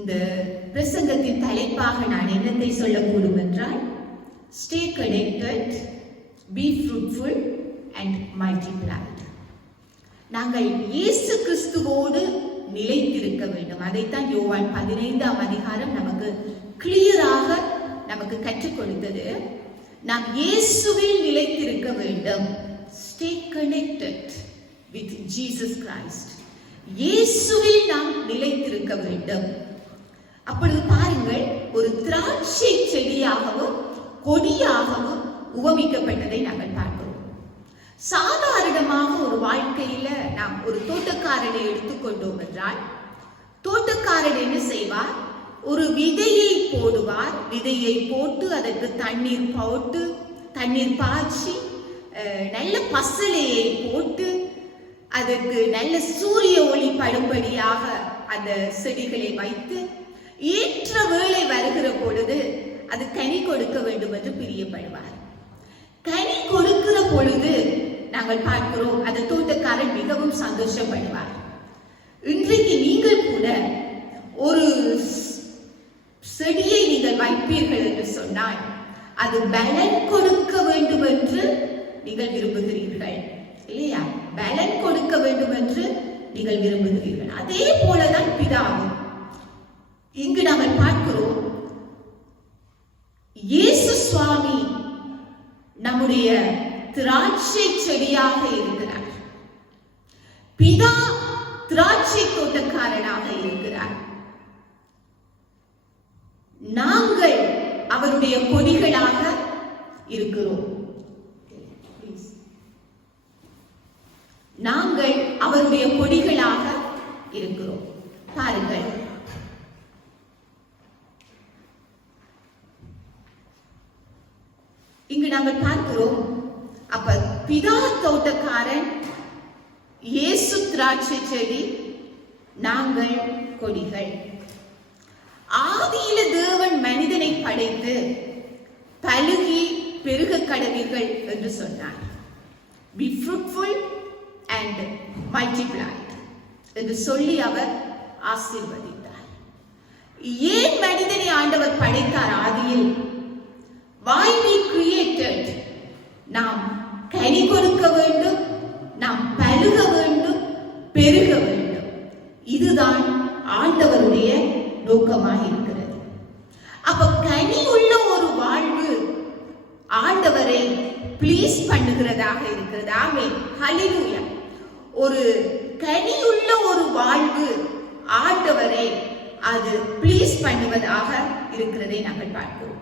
இந்த பிரசங்கத்தின் தலைப்பாக நான் என்னத்தை சொல்லக்கூடும் என்றால், stay connected, B fruitful and multiplied. நாங்கள் இயேசு கிறிஸ்துவோடு நிலைத்திருக்க வேண்டும். அதைத்தான் யோவான் 15ஆம் அதிகாரம் நமக்கு கிளியராக நமக்கு கற்றுக் கொடுத்தது. நாம் இயேசுவில் நிலைத்திருக்க வேண்டும். Stay connected with Jesus Christ. இயேசுவில் நாம் நிலைத்திருக்க வேண்டும். அப்பொழுது பாருங்கள், ஒரு திராட்சை செடியாகவும் கொடியாகவும் உவமிக்கப்பட்டதை நாங்கள் பார்க்கிறோம். சாதாரணமாக ஒரு வாழ்க்கையில நாம் ஒரு தோட்டக்காரனை எடுத்துக்கொண்டோம் என்றால், தோட்டக்காரன் என்ன செய்வார்? ஒரு விதையை போடுவார். விதையை போட்டு அதற்கு தண்ணீர் பாய்ச்சி நல்ல பசலையை போட்டு அதற்கு நல்ல சூரிய ஒளி படும்படியாக அந்த செடிகளை வைத்து ஏற்ற வேளை வருகிற பொழுது அது கனி கொடுக்க வேண்டும் என்று பிரியப்படுவார். கனி கொடுக்கிற பொழுது நாங்கள் பார்க்கிறோம், அந்த தோட்டக்காரன் மிகவும் சந்தோஷப்படுவார். இன்றைக்கு நீங்கள் கூட ஒரு செடியை நீங்கள் வைப்பீர்கள் என்று சொன்னால் அது பலன் கொடுக்க வேண்டும் என்று நீங்கள் விரும்புகிறீர்கள், இல்லையா? பலன் கொடுக்க வேண்டும் என்று நீங்கள் விரும்புகிறீர்கள். அதே போலதான் பிதாவும். இங்கு நாங்கள் பார்க்கிறோம், இயேசு சுவாமி நம்முடைய திராட்சை செடியாக இருக்கிறார். பிதா திராட்சை தோட்டக்காரனாக இருக்கிறார். நாங்கள் அவருடைய கொடிகளாக இருக்கிறோம். நாங்கள் அவருடைய கொடிகளாக இருக்கிறோம். பாருங்கள், இங்கு நாங்கள் பார்க்கிறோம், அப்ப பிதா தோட்டக்காரன், இயேசு திராட்சை செடி, நாங்கள் கொடிகள். ஆதியில தேவன் மனிதனை படைத்து பலுகி பெருக கடவீர்கள் என்று சொன்னார். Be fruitful and multiply என்று சொல்லி அவர் ஆசீர்வதித்தார். ஏன் மனிதனை ஆண்டவர் படைத்தார்? ஆதியில் why we created, நாம் கனி கொடுக்க வேண்டும், நாம் பலுக வேண்டும், பெருக வேண்டும். இதுதான் ஆண்டவருடைய நோக்கமாக இருக்கிறது. அப்ப கனி உள்ள ஒரு வாழ்வு ஆண்டவரை ப்ளீஸ் பண்ணுகிறதாக இருக்கிறது. ஆமென், ஹல்லேலூயா. ஒரு கனி உள்ள ஒரு வாழ்வு ஆண்டவரை அது ப்ளீஸ் பண்ணுவதாக இருக்கிறதை நாங்கள் பார்க்கிறோம்.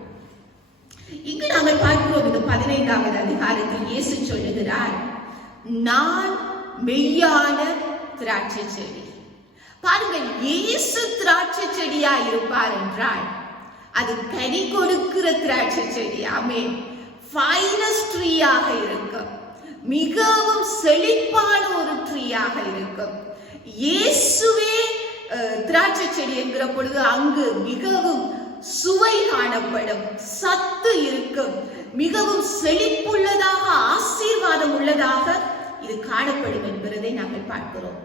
இங்கு நாங்கள் பார்க்கிறோம், இந்த 15வது அதிகாரத்தில் இயேசு சொல்லுகிறார், நான் மெய்யான திராட்சை செடி. பாருங்கள், இயேசு திராட்சை செடியா இருப்பார் என்றால் அது கனி கொடுக்கிற திராட்சை செடி. ஆமென், ஃபைனஸ்ட் ட்ரீயாக இருக்கும், மிகவும் செழிப்பான ஒரு ட்ரீயாக இருக்கும். இயேசுவே திராட்சை செடி என்கிற பொழுது அங்கு மிகவும் சுவை காணப்படும், சத்து இருக்கும், மிகவும் செழிப்புள்ளதாக, ஆசீர்வாதம் உள்ளதாக இது காணப்படும் என்கிறதை நாங்கள் பார்க்கிறோம்.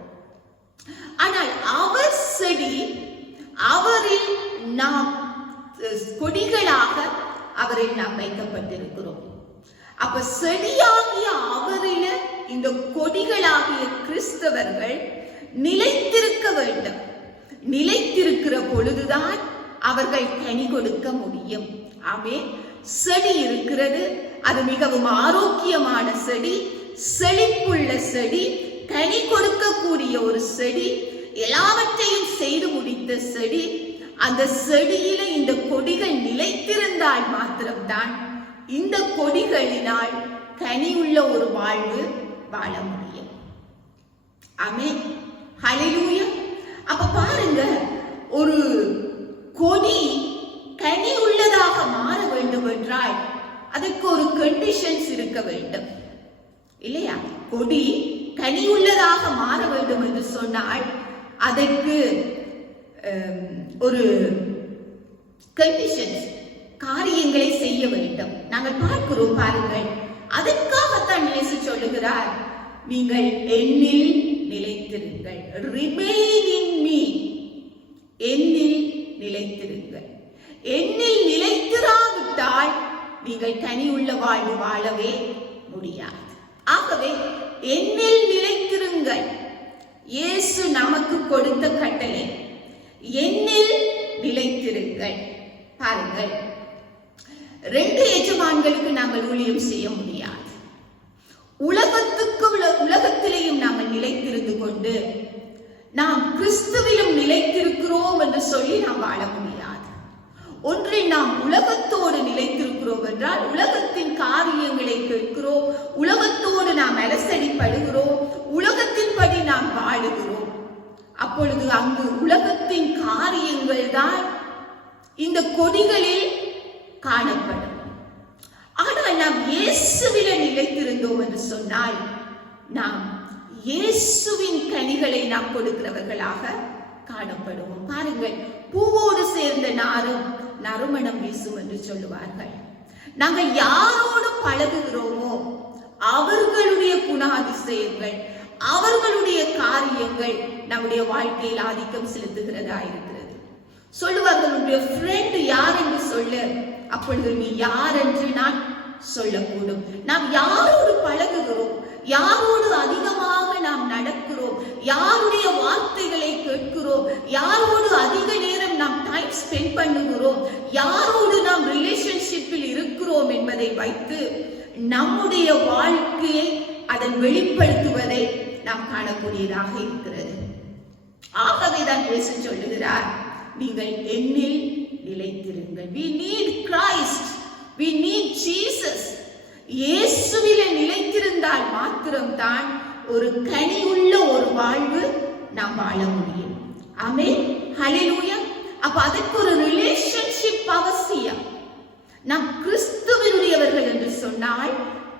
ஆனால் அவர் செடி, அவரில் நாம் கொடிகளாக அவரில் நாம் வைக்கப்பட்டிருக்கிறோம். அப்ப செடியாகிய அவரில் இந்த கொடிகளாகிய கிறிஸ்தவர்கள் நிலைத்திருக்க வேண்டும். நிலைத்திருக்கிற பொழுதுதான் அவர்கள் கனி கொடுக்க முடியும். ஆமென். செடி இருக்கிறது, அது மிகவும் ஆரோக்கியமான செடி, செழிப்புள்ள செடி, கனி கொடுக்கக்கூடிய ஒரு செடி, எல்லாவற்றையும் செய்து முடித்த செடி. அந்த செடியில இந்த கொடிகள் நிலைத்திருந்தால் மாத்திரம்தான் இந்த கொடிகளினால் கனி உள்ள ஒரு வாழ்வு வாழ முடியும். ஆமென், ஹல்லேலூயா. அப்ப பாருங்க, ஒரு கொடி கனி உள்ளதாக மாற வேண்டும் என்றால் அதற்கு ஒரு கண்டிஷன்ஸ் இருக்க வேண்டும், இல்லையா? கொடி கனி உள்ளதாக மாற வேண்டும் என்று சொன்னால் அதற்கு ஒரு கண்டிஷன்ஸ், காரியங்களை செய்ய வேண்டும். நாங்கள் பார்க்கிறோம், பாருங்கள், அதற்காகத்தான் இயேசு சொல்லுகிறார், நீங்கள் என்னில் நிலைத்திருங்கள், ரிமைன் இன் மீ, என்னில் நீங்கள் கனியுள்ள வாழ்வு வாழவே முடியாது. ஆகவே என்னில் நிலைத்திருங்கள். இயேசு நமக்கு கொடுத்த கட்டளை, என்னில் நிலைத்திருங்கள். பாருங்கள், 2 எஜமான்களுக்கு நாங்கள் ஊழியம் செய்ய முடியாது. உலகத்திலேயும் நாங்கள் நிலைத்திருந்து கொண்டு நாம் கிறிஸ்துவிலும் நிலைத்திருக்கிறோம் என்று சொல்லி நாம் வாழ முடியாது. ஒன்றில் நாம் உலகத்தோடு நிலைத்திருக்கிறோம் என்றால் உலகத்தின் காரியங்களை கேட்கிறோம், உலகத்தோடு நாம் அலசடிப்படுகிறோம், உலகத்தின்படி நாம் வாழுகிறோம். அப்பொழுது அங்கு உலகத்தின் காரியங்கள் தான் இந்த கொடிகளில் காணப்படும். ஆனால் நாம் இயேசுவில நிலைத்திருந்தோம் என்று சொன்னால் நாம் இயேசுவின் கனிகளை நாம் கொடுக்கிறவர்களாக காணப்படுவோம். பாருங்கள், பூவோடு சேர்ந்த நாரும் நறுமணம் வீசும் என்று சொல்லுவார்கள். நாங்கள் யாரோடு பழகுகிறோமோ அவர்களுடைய குணாதிசயங்கள், அவர்களுடைய காரியங்கள் நம்முடைய வாழ்க்கையில் ஆதிக்கம் செலுத்துகிறதா இருக்கிறது. சொல்லுவார்கள், உன்னுடைய ஃப்ரெண்ட் யார் என்று சொல்லு, அப்பொழுது நீ யார் என்று நான் சொல்லக்கூடும். நாம் யாரோடு பழகுகிறோம், யாரோடு அதிகமாக நாம் நடக்கிறோம், யாருடைய வார்த்தைகளை கேட்கிறோம், யாரோடு அதிக நேரம் நாம் டைம் ஸ்பெண்ட் பண்ணுகிறோம், யாரோடு நாம் ரிலேஷன்ஷிப்பில் இருக்கிறோம் என்பதை வைத்து நம்முடைய வாழ்க்கையை அதன் வெளிப்படுத்துவதை நாம் காணக்கூடியதாக இருக்கிறது. ஆகவேதான் இயேசு சொல்லுகிறார், நீங்கள் என்னில் நிலைத்திருங்கள். We need Christ. We need Jesus. இயேசுவிலே நிலைத்திருந்தால் மாத்திரம்தான் ஒரு கனியுள்ள ஒரு வாழ்வு நாம் வாழ முடியும். ஆமென், ஹல்லேலூயா. அப்ப அதற்கு ஒரு ரிலேஷன்ஷிப் அவசியம். நாம் கிறிஸ்துவினுடையவர்கள் என்று சொன்னால்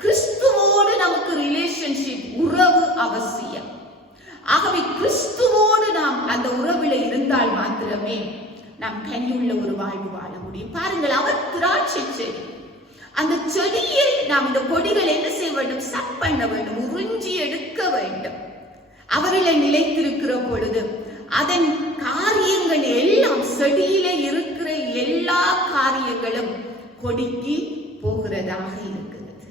கிறிஸ்துவோடு நமக்கு ரிலேஷன்ஷிப், உறவு அவசியம். ஆகவே கிறிஸ்துவோடு நாம் அந்த உறவில் இருந்தால் மாத்திரமே நாம் கனியுள்ள ஒரு வாழ்வு வாழ முடியும். பாருங்கள், அவர் திராட்சை செடி. அந்த செடியை நாம் இந்த கொடிகள் என்ன செய்ய வேண்டும்? சப் பண்ண வேண்டும், உறிஞ்சி எடுக்க வேண்டும். அவரில் நிலைத்திருக்கிற பொழுது அதன் காரியங்கள் எல்லாம், செடியில இருக்கிற எல்லா காரியங்களும் கொடிக்கு போகிறதாக இருக்கிறது.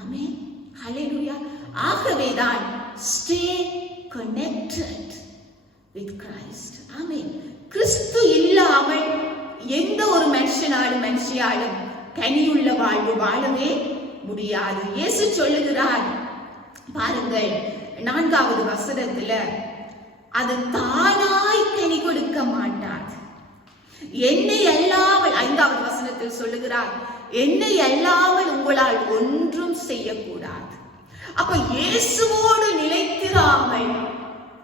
ஆமென், ஹல்லேலூயா. ஆகவேதான் stay connected with Christ. ஆமென். கிறிஸ்து இல்லாமல் எந்த ஒரு மனுஷியாலும் கனியுள்ள வாழ்வு வாழவே முடியாது. இயேசு சொல்லுகிறார், பாருங்கள் 4வது வசனத்துல, அது தானாய் கனி கொடுக்க மாட்டாது. என்னை அல்லாமல், 5வது வசனத்தில் சொல்லுகிறார், என்னை அல்லாமல் உங்களால் ஒன்றும் செய்யக்கூடாது. அப்ப இயேசுவோடு நிலைத்திராமல்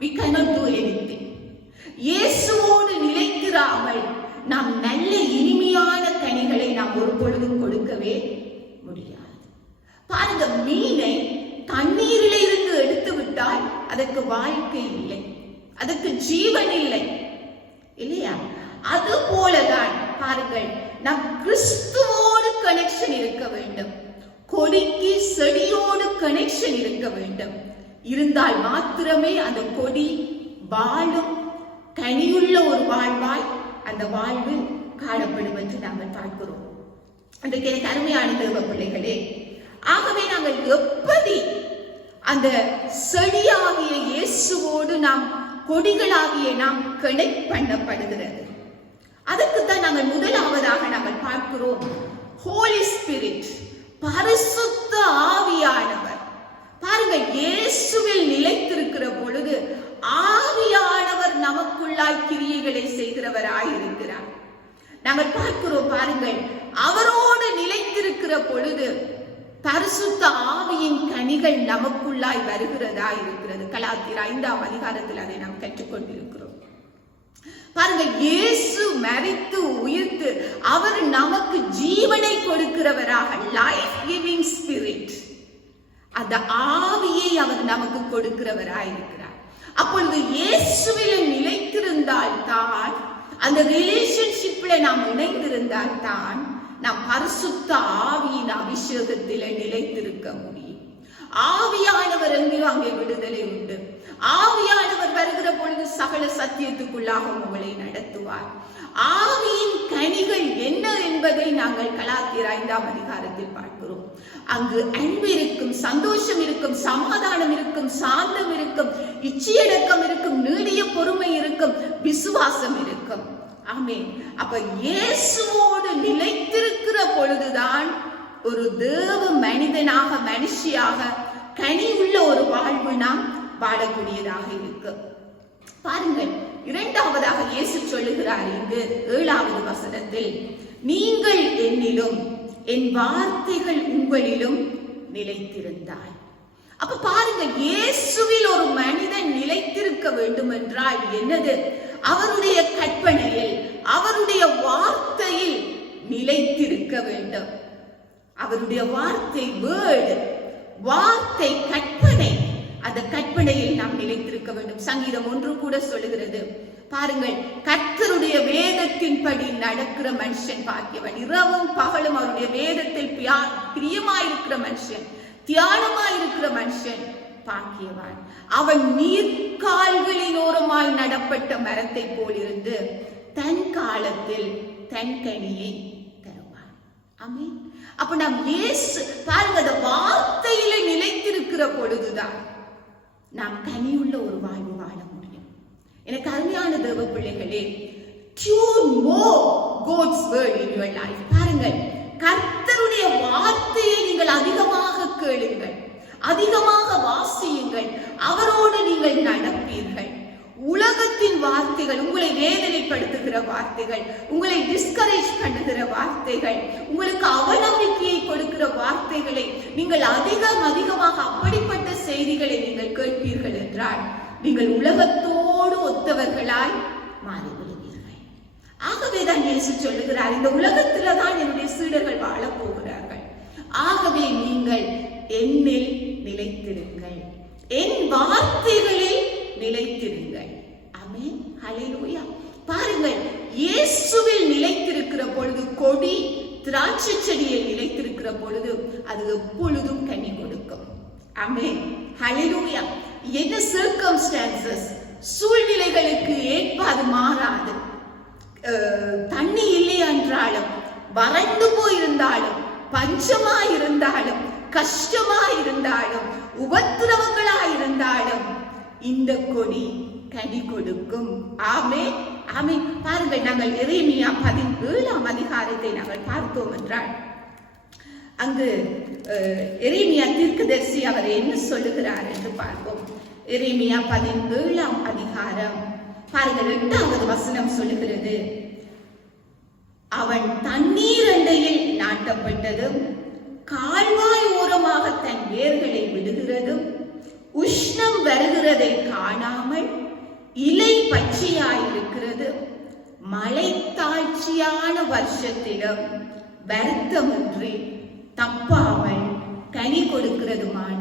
we cannot do anything. இயேசுவோடு நிலைத்திராமல் நாம் நல்ல இனிமையான கனிகளை நாம் ஒரு பொழுதும் கொடுக்கவே முடியாது. பாருங்க, மீனை தண்ணீரில் இருந்து எடுத்து விட்டால் அதற்கு வாழ்க்கை இல்லை, அதற்கு ஜீவன் இல்லை, இல்லையா? அது போலதான் பாருங்கள், நம் கிறிஸ்துவோடு கனெக்ஷன் இருக்க வேண்டும். கொடிக்கு செடியோடு கனெக்ஷன் இருக்க வேண்டும். இருந்தால் மாத்திரமே அந்த கொடி வாழும், கனியுள்ள ஒரு வாழ்வாய் அந்த வாழ்வு காணப்படும் என்று நாங்கள் பார்க்கிறோம். அன்றைக்கு எனக்கு அருமையான தேவ பிள்ளைகளே, ஆகவே நாங்கள் எப்படி அந்த செடியாகிய இயேசுவோடு நாம், கொடிகளாகிய நாம் கனெக்ட் பண்ணப்படுகிறது? அதற்குத்தான் நாங்கள் முதலாவதாக நாங்கள் பார்க்கிறோம், ஹோலி ஸ்பிரிட், பரிசுத்த ஆவியானவர். பாருங்கள், இயேசுவில் நிலைத்திருக்கிற பொழுது ஆவியானவர் நமக்குள்ளாய் கிரியைகளை செய்கிறவராய் இருக்கிறார். நாங்கள் பார்க்கிறோம், பாருங்கள், அவரோடு நிலைத்திருக்கிற பொழுது பரிசுத்த ஆவியின் கனிகள் நமக்குள்ளாய் வருகிறதா இருக்கிறது. கலாத்தியர் 5ஆம் அதிகாரத்தில் அதை நாம் கற்றுக்கொண்டிருக்கிறோம். பாருங்கள், இயேசு மரித்து உயிர்த்து அவர் நமக்கு ஜீவனை கொடுக்கிறவராக, லைஃப் கிவிங் ஸ்பிரிட், அந்த ஆவியை அவர் நமக்கு கொடுக்கிறவராய் இருக்கிறார். அப்பொழுது இயேசுவில் நிலைத்திருந்தால் தான், அந்த ரிலேஷன்ஷிப்ல நாம் இணைந்திருந்தால் தான் நாம் பரிசுத்த ஆவியின் அபிஷேகத்தில நிலைத்திருக்க முடியும். ஆவியானவர் எங்கேயோ அங்கே விடுதலை உண்டு, ஆவியானவர் வருகிற பொழுது சகல சத்தியத்துக்குள்ளாக உங்களை நடத்துவார். ஆவியின் கனிகள் என்ன என்பதை நாங்கள் கலாத்தியர் 5ஆம் அதிகாரத்தில் பார்க்கிறோம். அங்கு அன்பு இருக்கும், சந்தோஷம் இருக்கும், சமாதானம் இருக்கும், சாந்தம் இருக்கும், இச்சையடக்கம் இருக்கும், நீடிய பொறுமை இருக்கும், விசுவாசம் இருக்கும். ஆமென். அப்ப இயேசுவோடு நிலைத்திருக்கிற பொழுதுதான் ஒரு தேவ மனிதனாக, மனுஷியாக கனி உள்ள ஒரு வாழ்வு நாம் வாழக்கூடியதாக இருக்கு. பாருங்கள், இரண்டாவதாக இயேசு சொல்லுகிறார் இங்கு 7வது வசனத்தில், நீங்கள் என்னிலும் என் வார்த்தைகள் உங்களிலும் நிலைத்திருந்தால். அப்ப பாருங்க, இயேசுவில் ஒரு மனிதன் நிலைத்திருக்க வேண்டும் என்றால் என்னது? அவருடைய கற்பனையில், அவருடைய வார்த்தையில் நிலைத்திருக்க வேண்டும். அவருடைய வார்த்தை, வேர்டு, வார்த்தை, கற்பனை, அந்த கற்பனையில் நாம் நிலைத்திருக்க வேண்டும். சங்கீதம் 1 கூட சொல்லுகிறது, பாருங்கள், கர்த்தருடைய வேதத்தின்படி நடக்கிற மனுஷன் பாக்கியவன். இரவும் பகலும் அவருடைய வேதத்தில் பிரியமாயிருக்கிற மனுஷன், தியானமாயிருக்கிற மனுஷன் பாக்கியவான். அவன் நீர்க்கால்களின் ஓரமாய் நடப்பட்ட மரத்தை போலிருந்து தன் காலத்தில் தன் கனியை தருவான். ஆமென். அப்ப நாம் இயேசு பாருங்க, அந்த வார்த்தையில நிலைத்திருக்கிற பொழுதுதான் நாம் கனியுள்ள ஒரு வாழ்வு வாழ முடியும். எனக்கு அருமையான தேவ பிள்ளைகளே, tune more God's word in your life. பாருங்கள், கர்த்தருடைய வார்த்தையை நீங்கள் அதிகமாக கேளுங்கள், அதிகமாக வாசியுங்கள், அவரோடு நீங்கள் நடப்பீர்கள். உலகத்தின் வார்த்தைகள், உங்களை வேதனைப்படுத்துகிற வார்த்தைகள், உங்களை டிஸ்கரேஜ் பண்ணுகிற வார்த்தைகள், உங்களுக்கு அவநம்பிக்கையை கொடுக்கிற வார்த்தைகளை நீங்கள் அதிகமாக அப்படிப்பட்ட செய்திகளை நீங்கள் கேட்பீர்கள் என்றால் நீங்கள் உலகத்தோடு ஒத்தவர்களாய் மாறிவிடுவீர்கள். ஆகவேதான் இயேசு சொல்லுகிறார், இந்த உலகத்துல தான் என்னுடைய சீடர்கள் வாழப் போகிறார்கள். ஆகவே நீங்கள் என்னில் நிலைத்திருங்கள், என் வார்த்தைகளில் நிலைத்திருங்கள். ஆமென். ஹல்லேலூயா. பாருங்கள், இயேசுவில் நிலைத்திருக்கிற பொழுது, கொடி திராட்சை செடியில் நிலைத்திருக்கிற பொழுது அது எப்பொழுதும் கனி கொடுக்கும். ஆமென். ஹல்லேலூயா. என்ன சர்க்கம்ஸ்டான்சஸ், சூழ்நிலைகளுக்கு ஏற்ப அது மாறாது. தண்ணி இல்லை என்றாலும், வறண்டு போயிருந்தாலும், பஞ்சமா இருந்தாலும், கஷ்டமா இருந்தாலும், உபத்திரவங்களா இருந்தாலும் இந்த கொடி கனி கொடுக்கும். ஆமென். ஆமென். பாருங்கள், நாங்கள் எரேமியா 17ஆம் அதிகாரத்தை நாங்கள் பார்த்தோம் என்றால் அங்கு எரேமியா தீர்க்கதரிசி அவர் என்ன சொல்லுகிறார் என்று பார்ப்போம். எரேமியா 17ஆம் அதிகாரம் பாருங்கள், 8வது வசனம் சொல்லுகிறது, அவன் தண்ணீர் அண்டையில் நாட்டப்பட்டதும் கால்வாய் ஓரமாக தன் வேர்களை விடுகிறதும் உஷ்ணம் வருகிறதை காணாமல் இலை பச்சையாயிருக்கிறது, மழை தாழ்ச்சியான வருஷத்திலும் வருத்தமின்றி தப்பாமல் கனி கொடுக்கிறதுமான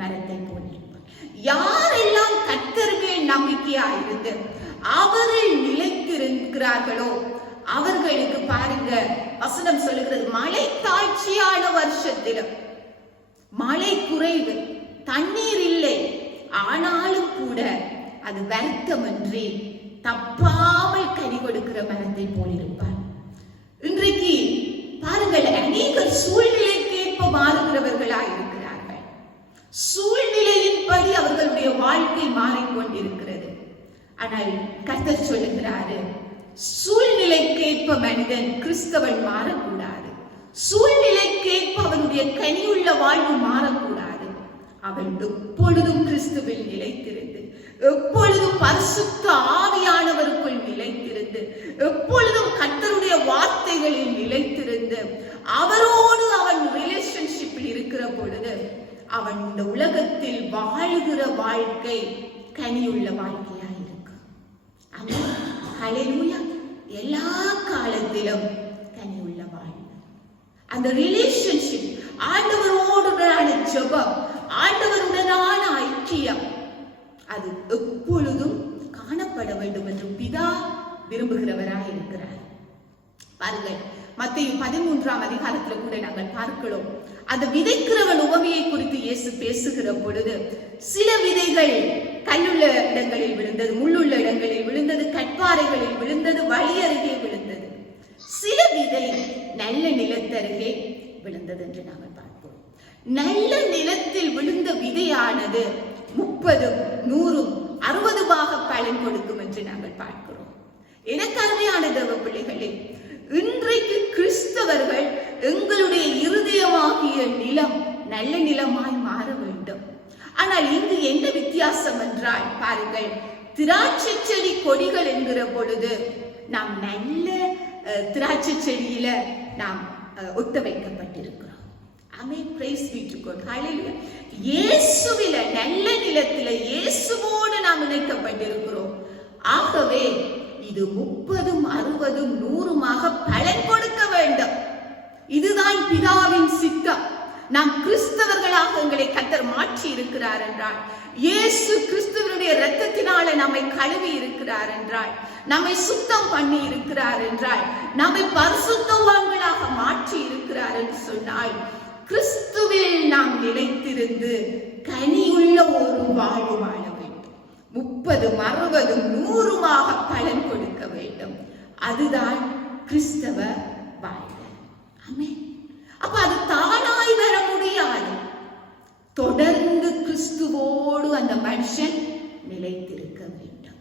மரத்தை போலிருப்பார். யாரெல்லாம் கர்த்தர் மேல் நம்பிக்கையாயிருந்து அவர்கள் நிலைத்திருக்கிறார்களோ அவர்களுக்கு பாருங்க, வசனம் சொல்லுகிறது, மழை தாழ்ச்சியான வருஷத்திலும், மழை குறைவு, தண்ணீர் இல்லை, ஆனாலும் கூட அது வருத்தமின்றி தப்பாமல் கனி கொடுக்கிற மரத்தை போலிருப்பார். இன்றைக்கு பாருங்கள், அநேகர் சூழ்நிலைக்கேற்ப மாறுகிறவர்களாய் இருக்கிறார்கள். சூழ்நிலையின்படி அவர்களுடைய வாழ்க்கை மாறிக்கொண்டிருக்கிறது. ஆனால் கர்த்தர் சொல்லுகிறாரு, சூழ்நிலைக்கேற்ப மனிதன், கிறிஸ்தவன் மாறக்கூடாது. சூழ்நிலைக்கேற்ப அவனுடைய கனியுள்ள வாழ்வு மாறக்கூடாது. அவன் எப்பொழுதும் கிறிஸ்துவில் நிலைத்திருந்து, எப்பொழுதும் பரிசுத்த ஆவியானவருக்குள் நிலைத்திருந்து, எப்பொழுதும் கர்த்தருடைய வார்த்தைகளில் நிலைத்திருந்து, அவரோடு அவன் ரிலேஷன்ஷிப்பில் இருக்கிற பொழுது அவன் இந்த உலகத்தில் வாழ்கிற வாழ்க்கை கனியுள்ள வாழ்க்கையாக இருக்கும். ஆமென். ஹல்லேலூயா. எல்லா காலத்திலும் கனியுள்ள வாழ்வு, அந்த ரிலேஷன்ஷிப், ஆண்டவரோடுடான ஜெபம், ஆண்டவருடனான ஐக்கியம், அது எப்பொழுதும் காணப்பட வேண்டும் என்று பிதா விரும்புகிறவராக இருக்கிறார். பாருங்கள், மத்தேயு 13ஆம் அதிகாரத்துல கூட நாங்கள் பார்க்கிறோம், அந்த விதைக்கிறவன் உவமையை குறித்து இயேசு பேசுகிற பொழுது, சில விதைகள் கல்லுள்ள இடங்களில் விழுந்தது, முள்ளுள்ள இடங்களில் விழுந்தது, கற்பாறைகளில் விழுந்தது, வழி அருகே விழுந்தது. சில விதை நல்ல நிலத்தருகே விழுந்தது என்று நாங்கள் பார்க்கிறோம். நல்ல நிலத்தில் விழுந்த விதையானது 30, 100, 60 பலன் கொடுக்கும் என்று நாங்கள் பார்க்கிறோம். எனக்கு அருமையான தேவ பிள்ளைகளே, இன்றைக்கு கிறிஸ்தவர்கள் எங்களுடைய இருதயமாகிய நிலம் நல்ல நிலமாய் மாற வேண்டும். ஆனால் இங்கு என்ன வித்தியாசம் என்றால் பாருங்கள், திராட்சை செடி கொடிகள் என்கிற பொழுது நாம் நல்ல திராட்சை செடியில நாம் ஒட்ட வைக்கப்பட்டிருக்கிறோம். ஆமென், பிரைஸ் பீ டு காட், ஹல்லேலூயா. இயேசுவில நல்ல நிலத்தில இயேசுவோடு நாம் இணைக்கப்பட்டிருக்கிறோம். ஆகவே இது 30, 60, 100 பலன் கொடுக்க வேண்டும். இதுதான் பிதாவின் சித்தம். நாம் கிறிஸ்தவர்களாக எங்களை கர்த்தர் மாற்றி இருக்கிறார் என்றால், இயேசு கிறிஸ்துவனுடைய இரத்தத்தினால நம்மை கழுவி இருக்கிறார் என்றால், நம்மை சுத்தம் பண்ணி இருக்கிறார் என்றால், நம்மை பரிசுத்தவான்களாக மாற்றி இருக்கிறார் என்று சொன்னால், கிறிஸ்துவில் நாம் நிலைத்திருந்து கனியுள்ள ஒரு வாழ்வு வாழ வேண்டும். 30, 60, 100 பலன் கொடுக்க வேண்டும். அதுதான் கிறிஸ்தவ வாழ்வு. ஆமென். அப்ப அது தானாய் வர முடியாது. தொடர்ந்து கிறிஸ்துவோடு அந்த மனுஷன் நிலைத்திருக்க வேண்டும்.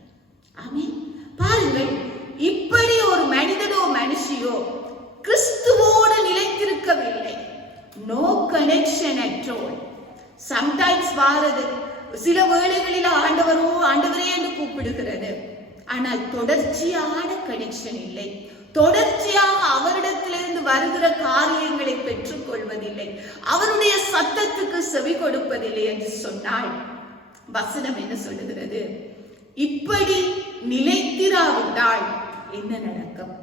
ஆமென். பாருங்கள், இப்படி ஒரு மனிதனோ மனுஷியோ கிறிஸ்துவோடு நிலைத்திருக்கவில்லை. No connection at all. Sometimes வாரது சில வேளைகளில் ஆண்டவரே என்று கூப்பிடுகிறது. ஆனால் தொடர்ச்சியான கனெக்ஷன் இல்லை. தொடர்ச்சியாக அவரிடத்திலிருந்து வருகிற காரியங்களை பெற்றுக் கொள்வதில்லை, அவருடைய சத்தத்துக்கு செவி கொடுப்பதில்லை என்று சொன்னால் வசனம் என்ன சொல்லுகிறது? இப்படி நிலைத்திராவிட்டால் என்ன நடக்கும்?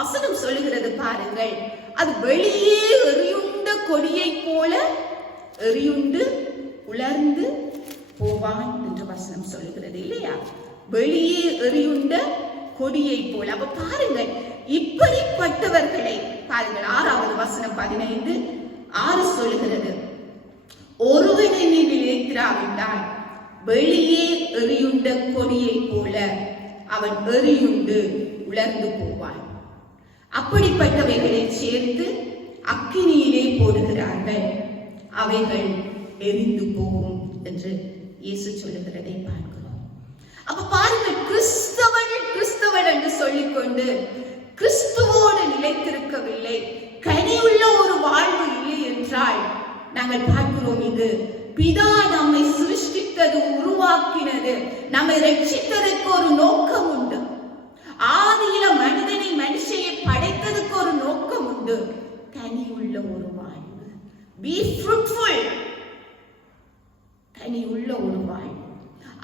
வசனம் சொல்லுகிறது பாருங்கள், அது வெளியே எரியுண்ட கொடியை போல எரியுண்டு உலர்ந்து போவான் என்று வசனம் சொல்லுகிறது இல்லையா? வெளியே எரியுண்ட கொடியை போல. அப்ப பாருங்கள், இப்படிப்பட்டவர்களை பாருங்கள். 6வது வசனம் 15:6 சொல்லுகிறது, ஒருவனை நீ நிலைத்திராவிட்டால் வெளியே எரியுண்ட கொடியை போல அவன் எரியுண்டு உலர்ந்து போவான். அப்படிப்பட்டவைகளை சேர்த்து அக்கினியிலே போடுகிறார்கள், அவைகள் எரிந்து போகும் என்று இயேசு சொல்லுகிறதை பார்க்கிறோம். அப்ப பாருங்கள், கிறிஸ்தவன் என்று சொல்லிக்கொண்டு கிறிஸ்துவோடு நிலைத்திருக்கவில்லை, கனியுள்ள ஒரு வாழ்வு இல்லை என்றால் நாங்கள் பார்க்கிறோம், இது பிதா நம்மை சிருஷ்டித்தது, உருவாக்கினது, நம்மை ரட்சித்ததற்கு ஒரு நோக்கம் உண்டு. ஆதியில மனிதனை மனுஷையை படைத்ததுக்கு ஒரு நோக்கம் உண்டு, கனியுள்ள ஒரு வாழ்வு. Be fruitful. கனியுள்ள ஒரு வாழ்வு.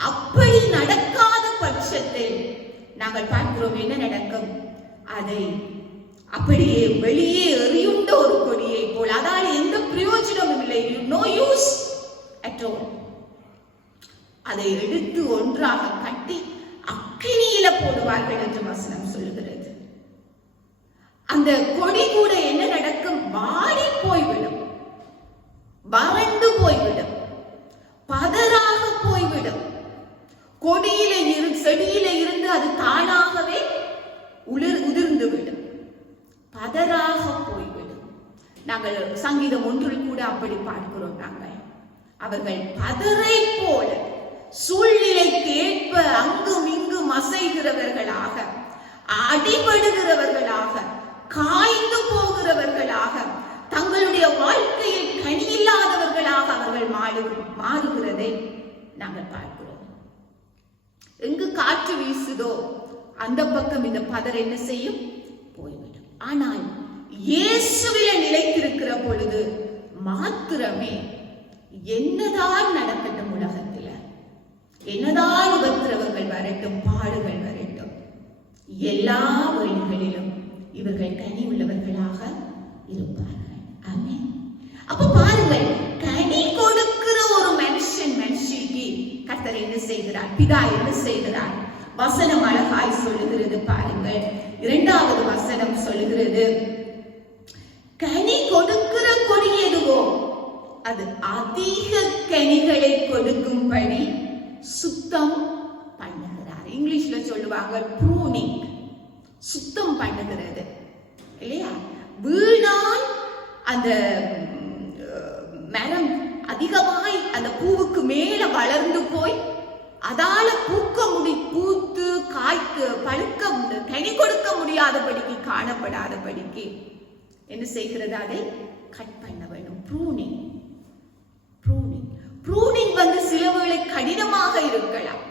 அப்படி நடக்காத பட்சத்தில் நாங்கள் பார்க்கிறோம் என்ன நடக்கும்? அதை அப்படியே வெளியே எரியுண்ட ஒரு கொடியை போல், அதால் எந்த பிரயோஜனமும் இல்லை, நோ யூஸ் அட் ஆல். அதை எடுத்து ஒன்றாக கட்டி அக்கினியில போடுவார்கள் என்று வசனம் சொல்லுகிறது. அந்த கொடி கூட என்ன நடக்கும்? வாடி போய்விடும், வறண்டு போய்விடும், பதறாக போய்விடும். செடியில இருந்து அது தானாகவே உதிர்ந்து விடும், பதறாக போய்விடும். நாங்கள் சங்கீதம் 1 கூட அப்படி பார்க்கிறோம். நாங்கள் அவர்கள் பதரை போல சூழ்நிலைக்கு ஏற்ப அங்கும் இங்கும் அசைகிறவர்களாக, அடிபடுகிறவர்களாக, காய்ந்து போகிறவர்களாக, தங்களுடைய வாழ்க்கையில் கனியில்லாதவர்களாக அவர்கள் மாறுகிறதை நாங்கள் பார்க்கிறோம். எங்கு காற்று வீசுதோ அந்த பக்கம் இந்த பதர் என்ன செய்யும்? போய்விடும். ஆனால் இயேசுவில நிலைத்திருக்கிற பொழுது மாத்திரமே, என்னதான் நடக்கட்டும் உலகத்தில், என்னதான் உபத்திரவங்கள் வரட்டும், பாடுகள் வரட்டும், எல்லா வழிகளிலும் இவர்கள் கனி உள்ளவர்களாக இருப்பார்கள். ஆமென். அப்ப பாருங்கள், கனி கொடுக்கிற ஒரு மனுஷிக்கு கர்த்தர் என்ன செய்கிறார்? பிதா என்ன செய்கிறார்? வசனம் அழகாய் சொல்லுகிறது பாருங்கள். 2வது வசனம் சொல்லுகிறது, கனி கொடுக்கிற கொடி எதுவோ அது அதிக கனிகளை கொடுக்கும்படி சுத்த பண்ணுவார். இங்கிலீஷ்ல சொல்லுவாங்க ப்ரூனிங், சுத்தம் பண்ணுகிறது இல்லையா? வீணால் அந்த மரம் அதிகமாய் அந்த பூவுக்கு மேல வளர்ந்து போய் அதால பூத்து காய்க்கு பழுக்க கனி கொடுக்க முடியாதபடிக்கு காணப்படாதபடிக்கு என்ன செய்கிறது? அதை கட் பண்ண வேண்டும். ப்ரூனிங் சில வேளை கடினமாக இருக்கலாம்.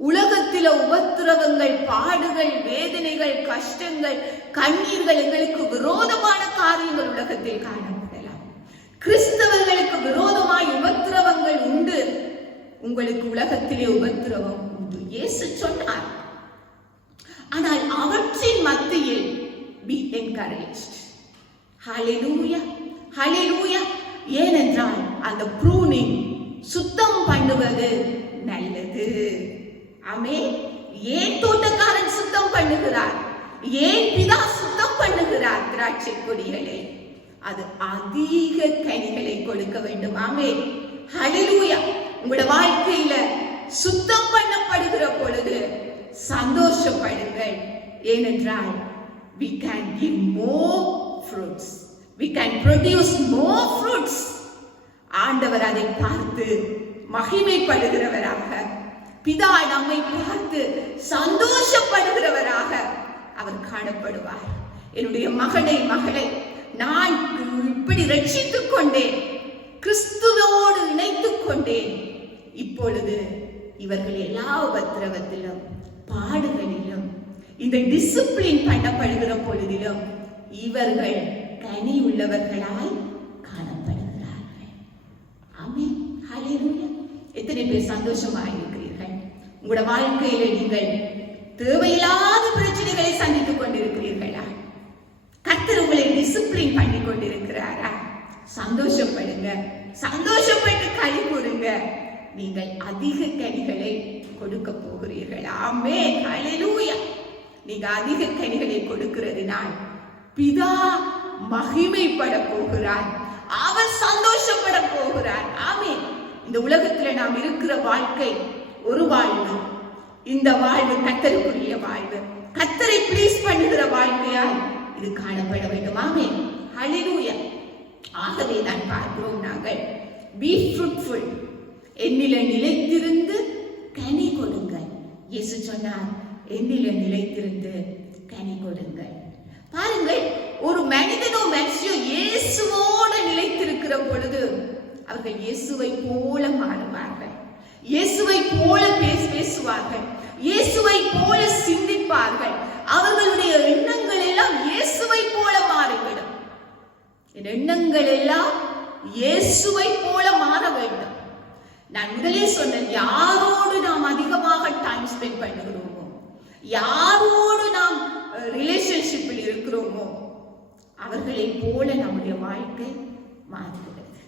உலகத்தில உபத்திரவங்கள், பாடுகள், வேதனைகள், கஷ்டங்கள், கண்ணீர்கள், எங்களுக்கு விரோதமான காரியங்கள் உலகத்தில் காணப்படலாம். கிறிஸ்தவர்களுக்கு விரோதமாய் உபத்திரவங்கள் உண்டு. உங்களுக்கு உலகத்திலே உபத்திரவம் உண்டு, இயேசு சொன்னார். ஆனால் அவற்றின் மத்தியில் be encouraged. Hallelujah, hallelujah. ஏனென்றால் அந்த ப்ரூனிங், சுத்தம் பண்ணுவது நல்லது. ஆமென். ஏன் தோட்டக்காரன் சுத்தம் பண்ணுகிறார்? ஏன் பிதா சுத்தம் பண்ணுகிறார்? திராட்சை கொடிகளை அது அதிக கனிகளை கொடுக்க வேண்டும். ஆமென். ஹல்லேலூயா. உங்களோட வாழ்க்கையில சுத்தம் பண்ணப்படுகிற பொழுது சந்தோஷப்படுங்கள். ஏனென்றால் we can give more fruits, we can produce more fruits. ஆண்டவர் அதை பார்த்து மகிமைப்படுகிறவராக, பிதா நம்மை பார்த்து சந்தோஷப்படுகிறவராக அவர் காணப்படுவார். என்னுடைய மகளை நான் இப்படி ரட்சித்துக் கொண்டேன், கிறிஸ்துவோடு இணைத்துக் கொண்டேன். இப்பொழுது இவர்கள் எல்லா உபத்திரவத்திலும், பாடுகளிலும், இந்த டிசிப்ளின் பண்ணப்படுகிற பொழுதிலும் இவர்கள் கனி உள்ளவர்களாய் காணப்படுகிறார்கள். ஆமென். ஹல்லேலூயா. எத்தனை பேர் சந்தோஷமாக இருக்கிறீர்கள்? உங்களோட வாழ்க்கையில நீங்கள் தேவையில்லாத பிரச்சனைகளை சந்தித்துக் கொண்டிருக்கிறீர்களா? கர்த்தர் உங்களை டிசிப்ளின் பண்ணி கொண்டிருக்கிறாரா? சந்தோஷப்படுங்க, சந்தோஷப்பட்டு களி கூறுங்க. நீங்கள் அதிக கனிகளை கொடுக்க போகிறீர்கள். ஆமென். ஹல்லேலூயா. நீங்க அதிக கனிகளை கொடுக்கிறதுனால் பிதா மகிமைப்பட போகிறார், அவர் சந்தோஷப்பட போகிறார். ஆமென். இந்த உலகத்துல நாம் இருக்கிற வாழ்க்கை ஒரு வாழ்வு. இந்த வாழ்வு கர்த்தருக்குரிய வாழ்வு, கர்த்தரை ப்ளீஸ் பண்ணுகிற வாழ்க்கையால் இது காணப்பட வேண்டும். ஆமென். ஹல்லேலூயா. ஆகவே தான் பார்க்கிறோம் நாங்கள் be fruitful, என்னில நிலைத்திருந்து கனி கொடுங்கள். இயேசு சொன்னார், என்னில நிலைத்திருந்து கனி கொடுங்கள். பாருங்கள், ஒரு மனிதனோ மனுஷியோ இயேசுவோடு நிலைத்திருக்கிற பொழுது அவர்கள் இயேசுவை போல மாறுவார்கள், இயேசுவை போல பேசுவார்கள், இயேசுவை போல சிந்திப்பார்கள். அவர்களுடைய எண்ணங்கள் எல்லாம் இயேசுவை போல மாறிவிடும். எண்ணங்கள் எல்லாம் இயேசுவை போல மாற வேண்டும். நான் முதலே சொன்னேன், யாரோடு நாம் அதிகமாக டைம் ஸ்பெண்ட் பண்ணுகிறோமோ, யாரோடு நாம் ரிலேஷன்ஷிப்பில் இருக்கிறோமோ அவர்களை போல நம்முடைய வாழ்க்கை மாறுகிறது.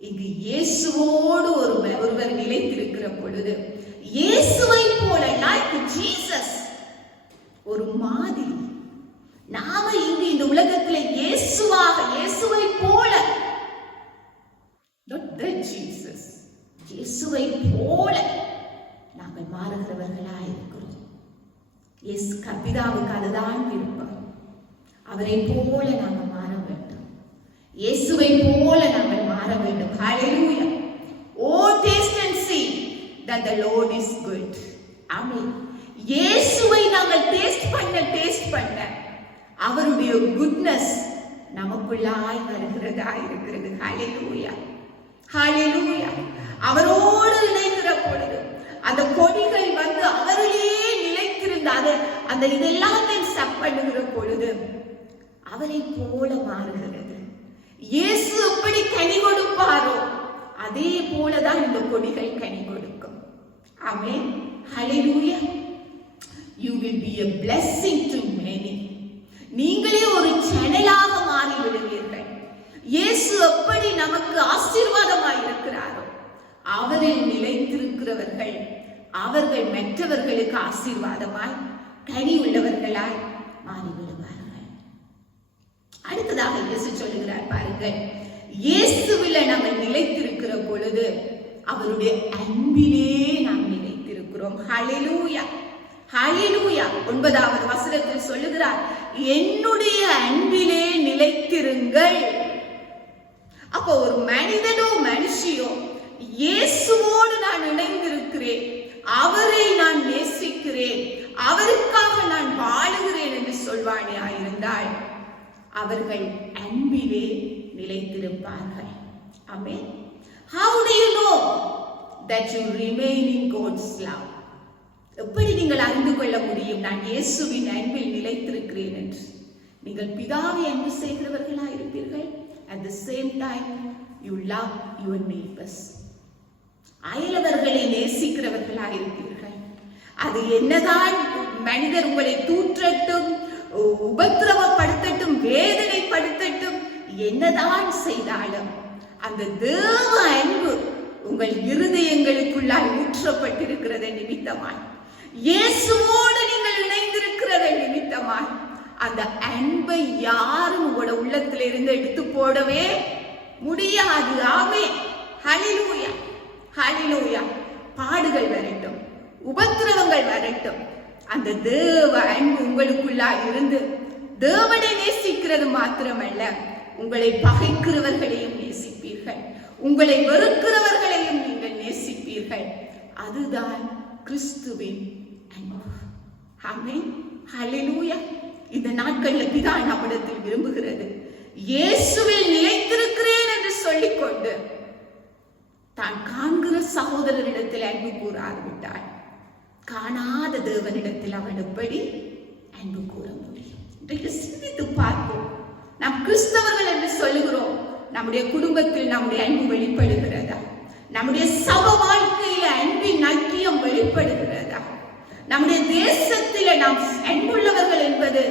இங்கு இயேசுவோடு ஒருவர் நிலைத்திருக்கிற பொழுது இயேசுவை போல, லைக் ஜீசஸ், ஒரு மாதிரி நாம இங்கு இந்த உலகத்தில் இயேசுவாக, இயேசுவை போல, not the Jesus, இயேசுவை போல நாங்கள் மாறுகிறவர்களாக இருக்கிறோம். பிதாவுக்கு அதுதான் விருப்பம். அவரை போல நாங்கள் மாற வேண்டும், இயேசுவை போல நாங்கள் மாற வேண்டும். ஹல்லேலூயா. Oh, taste and see that the Lord is good. ஆமென். இயேசுவை நாங்கள் டேஸ்ட் பண்ண அவருடைய குட்னஸ் நமக்குள்ளாய் வருகிறதா இருக்கிறது. ஹல்லேலூயா, ஹல்லேலூயா. அவரோடு இணைகிற பொழுது அந்த கொடிகள் வந்து அவரிலேயே நிலைத்திருந்த அந்த இதெல்லாத்தையும் பண்ணுகிற பொழுது அவரை போல மாறுகிறது. இயேசு எப்படி கனி கொடுப்பாரோ அதே போலதான் இந்த கொடிகள் கனி கொடுக்கும். ஆமென். ஹல்லேலூயா. You will be a blessing to many. நீங்களே ஒரு சேனலாக மாறி விடுவீர்கள். இயேசு எப்படி நமக்கு ஆசீர்வாதமாய் இருக்கிறாரோ அவரில் நிலைத்திருக்கிறவர்கள் அவர்கள் மற்றவர்களுக்கு ஆசீர்வாதமாய் கனி உள்ளவர்களாய் மாறிவிடுவார்கள். அடுத்ததாக இயேசு சொல்லுகிறார் பாருங்கள், இயேசுவில நம்ம நிலைத்திருக்கிற பொழுது அவருடைய அன்பிலே நாம் நிலைத்திருக்கிறோம். நிலைத்திருக்கிறோம். ஹல்லேலூயா, ஹல்லேலூயா. 9வது வசனத்தில் சொல்லுகிறார், என்னுடைய அன்பிலே நிலைத்திருங்கள். அப்போ ஒரு மனிதனோ மனுஷியோ இயேசுவோடு நான் இணைந்திருக்கிறேன், அவரை நான் நேசிக்கிறேன், அவருக்காக நான் வாழுகிறேன் என்று சொல்வானே ஆயிருந்தால் அவர்கள் அன்பிலே நிலைத்திருப்பார்கள். ஆமென். How do you know that you remain in God's love? எப்படி நீங்கள் அறிந்து கொள்ள முடியும் நான் இயேசுவின் அன்பில் நிலைத்திருக்கிறேன் என்று? நீங்கள் பிதாவை அன்பு செய்கிறவர்களாக இருப்பீர்கள். At the same time you love your neighbors. அயலவர்களை நேசிக்கிறவர்களாக இருப்பீர்கள். அது என்னதான் மனிதர் உங்களை தூற்றட்டும், உபத்திரவப்படுத்தட்டும், வேதனைப்படுத்தட்டும், என்னதான் செய்தாலும் அந்த தேவ அன்பு உங்கள் இருதயங்களுக்குள்ளால் ஊற்றப்பட்டிருக்கிறது நிமித்தமாய், இயேசுவோடு நீங்கள் இணைந்திருக்கிறது நிமித்தமாய், அந்த அன்பை யாரும் உங்களோட உள்ளத்திலிருந்து எடுத்து போடவே முடியாது. ஆமென். ஹல்லேலூயா, ஹல்லேலூயா. பாடுகள் வரட்டும், உபத்திரவங்கள் வரட்டும், அந்த தேவ அன்பு உங்களுக்குள்ளால் இருந்து தேவனை நேசிக்கிறது மாத்திரமல்ல, உங்களை பகைக்கிறவர்களையும் நேசிப்பீர்கள், உங்களை வெறுக்கிறவர்களையும் நீங்கள் நேசிப்பீர்கள். அதுதான் கிறிஸ்துவின் அன்பு. ஆமென். ஹல்லேலூயா. இந்த நாட்களில் பிதா நம்மிடத்தில் விரும்புகிறது, இயேசுவில் நிலைத்திருக்கிறேன் என்று சொல்லிக்கொண்டு தான் காண்கிற சகோதரனிடத்தில் அன்பு கூற ஆரம்பித்தார். காணாத தேவனிடத்தில் அவன் எப்படி அன்பு கூற முடியும்? இன்றைக்கு சிந்தித்து பார்ப்போம். நாம் கிறிஸ்தவர்கள் என்று சொல்லுகிறோம், நம்முடைய குடும்பத்தில் நம்முடைய அன்பு வெளிப்படுகிறதா? நம்முடைய சப வாழ்க்கையில அன்பின் ஐக்கியம் வெளிப்படுகிறதா? நம்முடைய தேசத்தில நாம் அன்புள்ளவர்கள் என்பது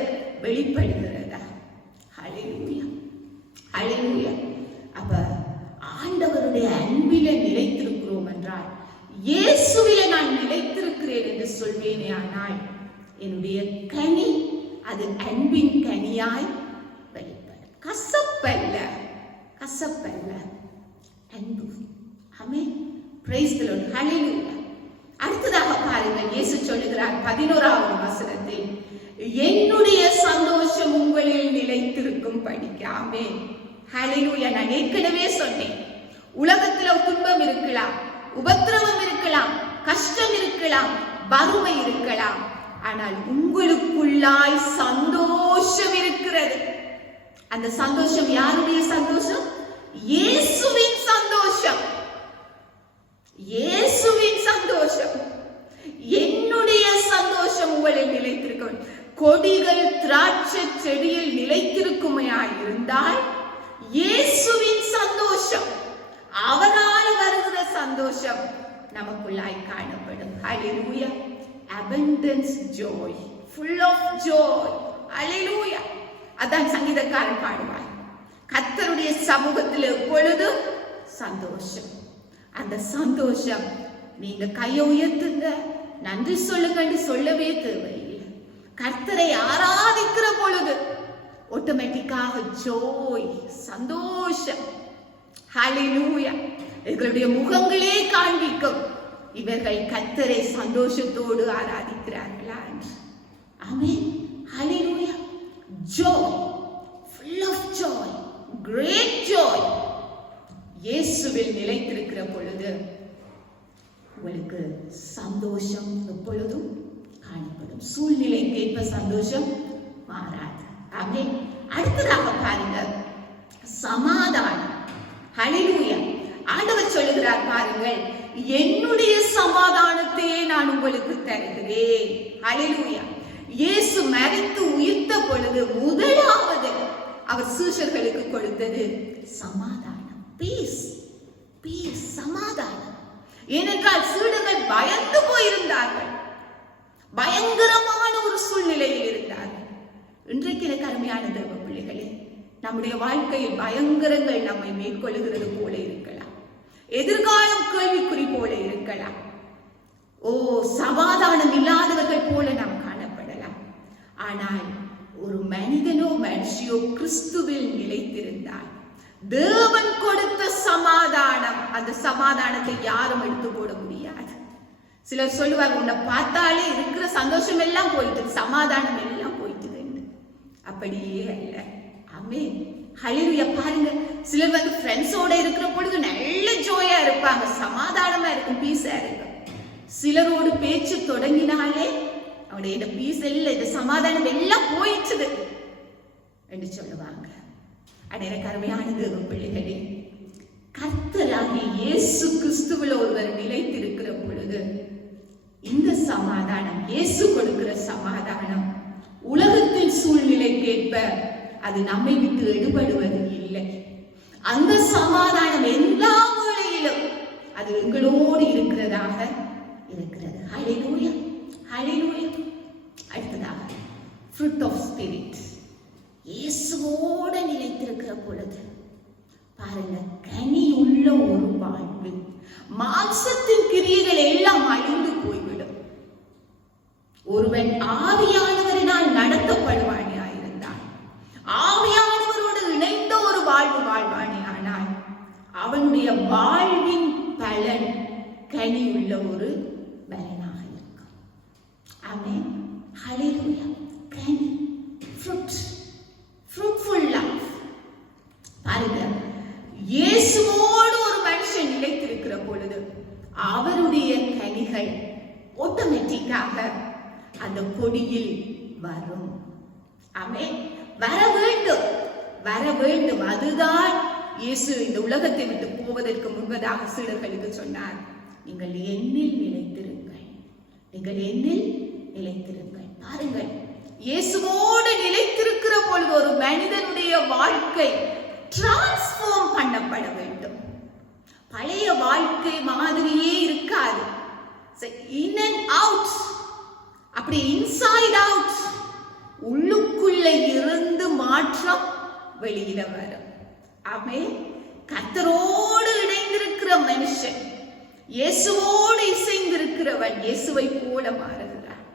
வெளிப்படுகிறதா? ஹல்லேலூயா, ஹல்லேலூயா. அப்ப ஆண்டவருடைய அன்பில நிலைத்திருக்கிறோம் என்றால், இயேசுவில நான் நிலைத்திருக்கிறேன் என்று சொல்வேனே ஆனால் என்னுடைய கனி அது அன்பின் கனியாய் வெளிப்படும். கசப்பல்ல, கசப்பல்ல, அன்பு. ஆமென். Praise the Lord. ஹல்லேலூயா. அடுத்ததாக பாருங்கள், இயேசு சொல்லுகிறார் 11வது வசனத்தில், என்னுடைய சந்தோஷம் உங்களில் நிலைத்திருக்கும் படிக்க. ஆமென். ஹல்லேலூயா. நான் ஏற்கனவே சொன்னேன், உலகத்துல துன்பம் இருக்கலாம், உபத்திரவம் இருக்கலாம், கஷ்டம் இருக்கலாம், வறுமை இருக்கலாம், ஆனால் உங்களுக்குள்ளாய் சந்தோஷம் இருக்கிறது. அந்த சந்தோஷம் யாருடைய சந்தோஷம்? இயேசுவின் சந்தோஷம், இயேசுவின் சந்தோஷம். என்னுடைய சந்தோஷம் உங்களில் நிலைத்திருக்கும். கொடிகள் திராட்சை செடியில் நிலைத்திருக்குமையாய் இருந்தால் இயேசுவின் சந்தோஷம், அவரால் வருகிற சந்தோஷம் நமக்குள்ளாய் காணப்படும். ஹல்லேலூயா. abundance joy, full of joy. ஹல்லேலூயா. அதான் சங்கீதக்காரன் பாடுவார், கர்த்தருடைய சமூகத்தில் எப்பொழுதும் சந்தோஷம். அந்த சந்தோஷம் நீங்க கையை உயர்த்துங்க, நன்றி சொல்லுங்க சொல்லவே தேவையில்லை. கர்த்தரை ஆராதிக்கிற பொழுது ஆட்டோமேட்டிக்காக ஜோய், சந்தோஷம். ஹல்லேலூயா. எங்களுடைய முகங்களே காண்பிக்கும் இவர்கள் கர்த்தரை சந்தோஷத்தோடு ஆராதிக்கிறார்களா என்று. ஆமென். ஹல்லேலூயா. joy, full of joy, great joy. இயேசுவில் நிலைத்திருக்கிற பொழுது உங்களுக்கு சந்தோஷம் எப்பொழுதும் காணப்படும். சூழ்நிலைக்கு ஏற்ப சந்தோஷம் மாறாது. ஆமென். அடுத்ததாக பாருங்க, சமாதானம். ஹல்லேலூயா. ஆண்டவர் சொல்லுகிறார் பாருங்கள், என்னுடைய சமாதானத்தையே நான் உங்களுக்கு தருகிறேன். ஹல்லேலூயா. இயேசு மரித்து உயிர்த்த பொழுது முதலாவது அவர் சீஷர்களுக்கு கொடுத்தது சமாதானம். பீஸ், பீஸ், சமாதானம். ஏனென்றால் சீடர்கள் பயந்து போயிருந்தார்கள், பயங்கரமான ஒரு சூழ்நிலையில் இருந்தார்கள். இன்றைக்கு எனக்கு அருமையான தேவ பிள்ளைகளே, நம்முடைய வாழ்க்கையில் பயங்கரங்கள் நம்மை மேற்கொள்ளுகிறது போல இருக்கலாம், எதிர்காலம் கேள்விக்குறி போல இருக்கலாம், சமாதானம் இல்லாதவர்கள் போல நாம் காணப்படலாம். ஆனால் ஒரு மனிதனோ மனுஷியோ கிறிஸ்துவில் நிலைத்திருந்தால் தேவன் கொடுத்த சமாதானம், அந்த சமாதானத்தை யாரும் எடுத்து போட முடியாது. சிலர் சொல்லுவாங்க, உன்னை பார்த்தாலே இருக்கிற சந்தோஷம் எல்லாம் போயிட்டு, சமாதானம் எல்லாம் போயிட்டு. அப்படியே அல்ல. ஆமென். ஹல்லேலூயா. பாருங்க, சிலர் வந்து ஃப்ரெண்ட்ஸோட இருக்கிற பொழுது நல்ல ஜோயா இருப்பாங்க, சமாதானமா இருக்கும், பீஸா இருக்கும். சிலரோடு பேச்சு தொடங்கினாலே அவனுடைய இந்த பீஸ் எல்லாம், இந்த சமாதானம் எல்லாம் போயிடுச்சுது என்று சொல்லுவாங்க. அது எனக்கு அருமையான தேவ பிள்ளைகளே, கர்த்தராகிய இயேசு கிறிஸ்துவில் ஒருவர் நிலைத்திருக்கிற பொழுது இந்த சமாதானம், இயேசு கொடுக்கிற சமாதானம், உலகத்தின் சூழ்நிலைக்கேற்ப அது நம்மை விட்டு எடுபடுவது இல்லை. அந்த சமாதானம் எல்லா வேளையிலும் அது எங்களோடு இருக்கிறதாக இருக்கிறது. ஹல்லேலூயா, ஹல்லேலூயா. அடுத்ததாக fruit of spirit, இயேசுவோட நிலைத்திருக்கிற பொழுது பாருங்க, கனி உள்ள ஒரு வாழ்வு. மாம்சத்தின் கிரியைகள் எல்லாம் அழிந்து போய்விடும். ஒருவன் ஆவியானவரினால் நடத்தப்படுவானே இருந்தால், ஆவியானவரோடு இணைந்த ஒரு வாழ்வு வாழ்வானே ஆனால், அவனுடைய வாழ்வின் பலன் கனி உள்ள ஒரு பலனாக இருக்கும். ஆமென். ஹல்லேலூயா. கனி, fruit, fruitful life. பாருங்க, இயேசுவோடு ஒரு மனுஷன் நிலைத்திருக்கிற பொழுது அவருடைய கனிகள் ஆட்டோமேட்டிக்காக அந்த கொடியில் வரும். ஆமென். வர வேண்டும், வர வேண்டும். அதுதான் இயேசு இந்த உலகத்தை விட்டு போவதற்கு முன்பதாக சீடர்களுக்கு சொன்னார், நீங்கள் என்னில் நிலைத்திருங்கள், நீங்கள் என்னில் நிலைத்திருங்கள். பாருங்கள், இயேசுவோடு நிலைத்திருக்கிற பொழுது ஒரு மனிதனுடைய வாழ்க்கை டிரான்ஸ்ஃபார்ம் பண்ணப்பட வேண்டும். பழைய வாழ்க்கை மாதிரியே இருக்காது. இன் அண்ட் அவுட், அப்படி இன்சைட் அவுட், உள்ளுக்குள்ள இருந்து மாற்றம் வெளியில வரும். ஆமென். கர்த்தரோடு இணைந்திருக்கிற மனுஷன், இயேசுவோடு இசைந்திருக்கிறவன் இயேசுவை போல மாறுகிறார்.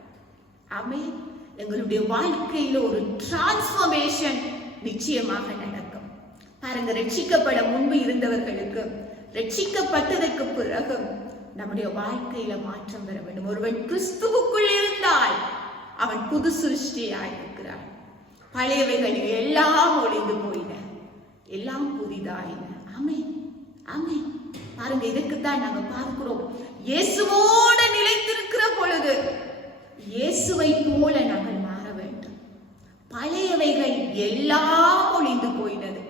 ஆமென். எங்களுடைய வாழ்க்கையில ஒரு டிரான்ஸ்ஃபர்மேஷன் நிச்சயமாக நடக்கும். பாருங்க, ரட்சிக்கப்பட முன்பு இருந்தவர்களுக்கு ரட்சிக்கப்பட்டதற்கு பிறகு நம்முடைய வாழ்க்கையில மாற்றம் வர வேண்டும். ஒருவன் கிறிஸ்துவுக்குள் இருந்தால் அவன் புது சிருஷ்டியாயிருக்கிறான். பழையவைகள் எல்லாம் ஒளிந்து போயின, எல்லாம் புதிதாயின. ஆமென், ஆமென். பாருங்க, இதுக்குத்தான் நாங்க பார்க்கிறோம், இயேசுவோட நிலைத்திருக்கிற பொழுது இயேசுவை போல நாங்கள் மாற வேண்டும். பழையவைகள் எல்லாம் ஒளிந்து போயினது.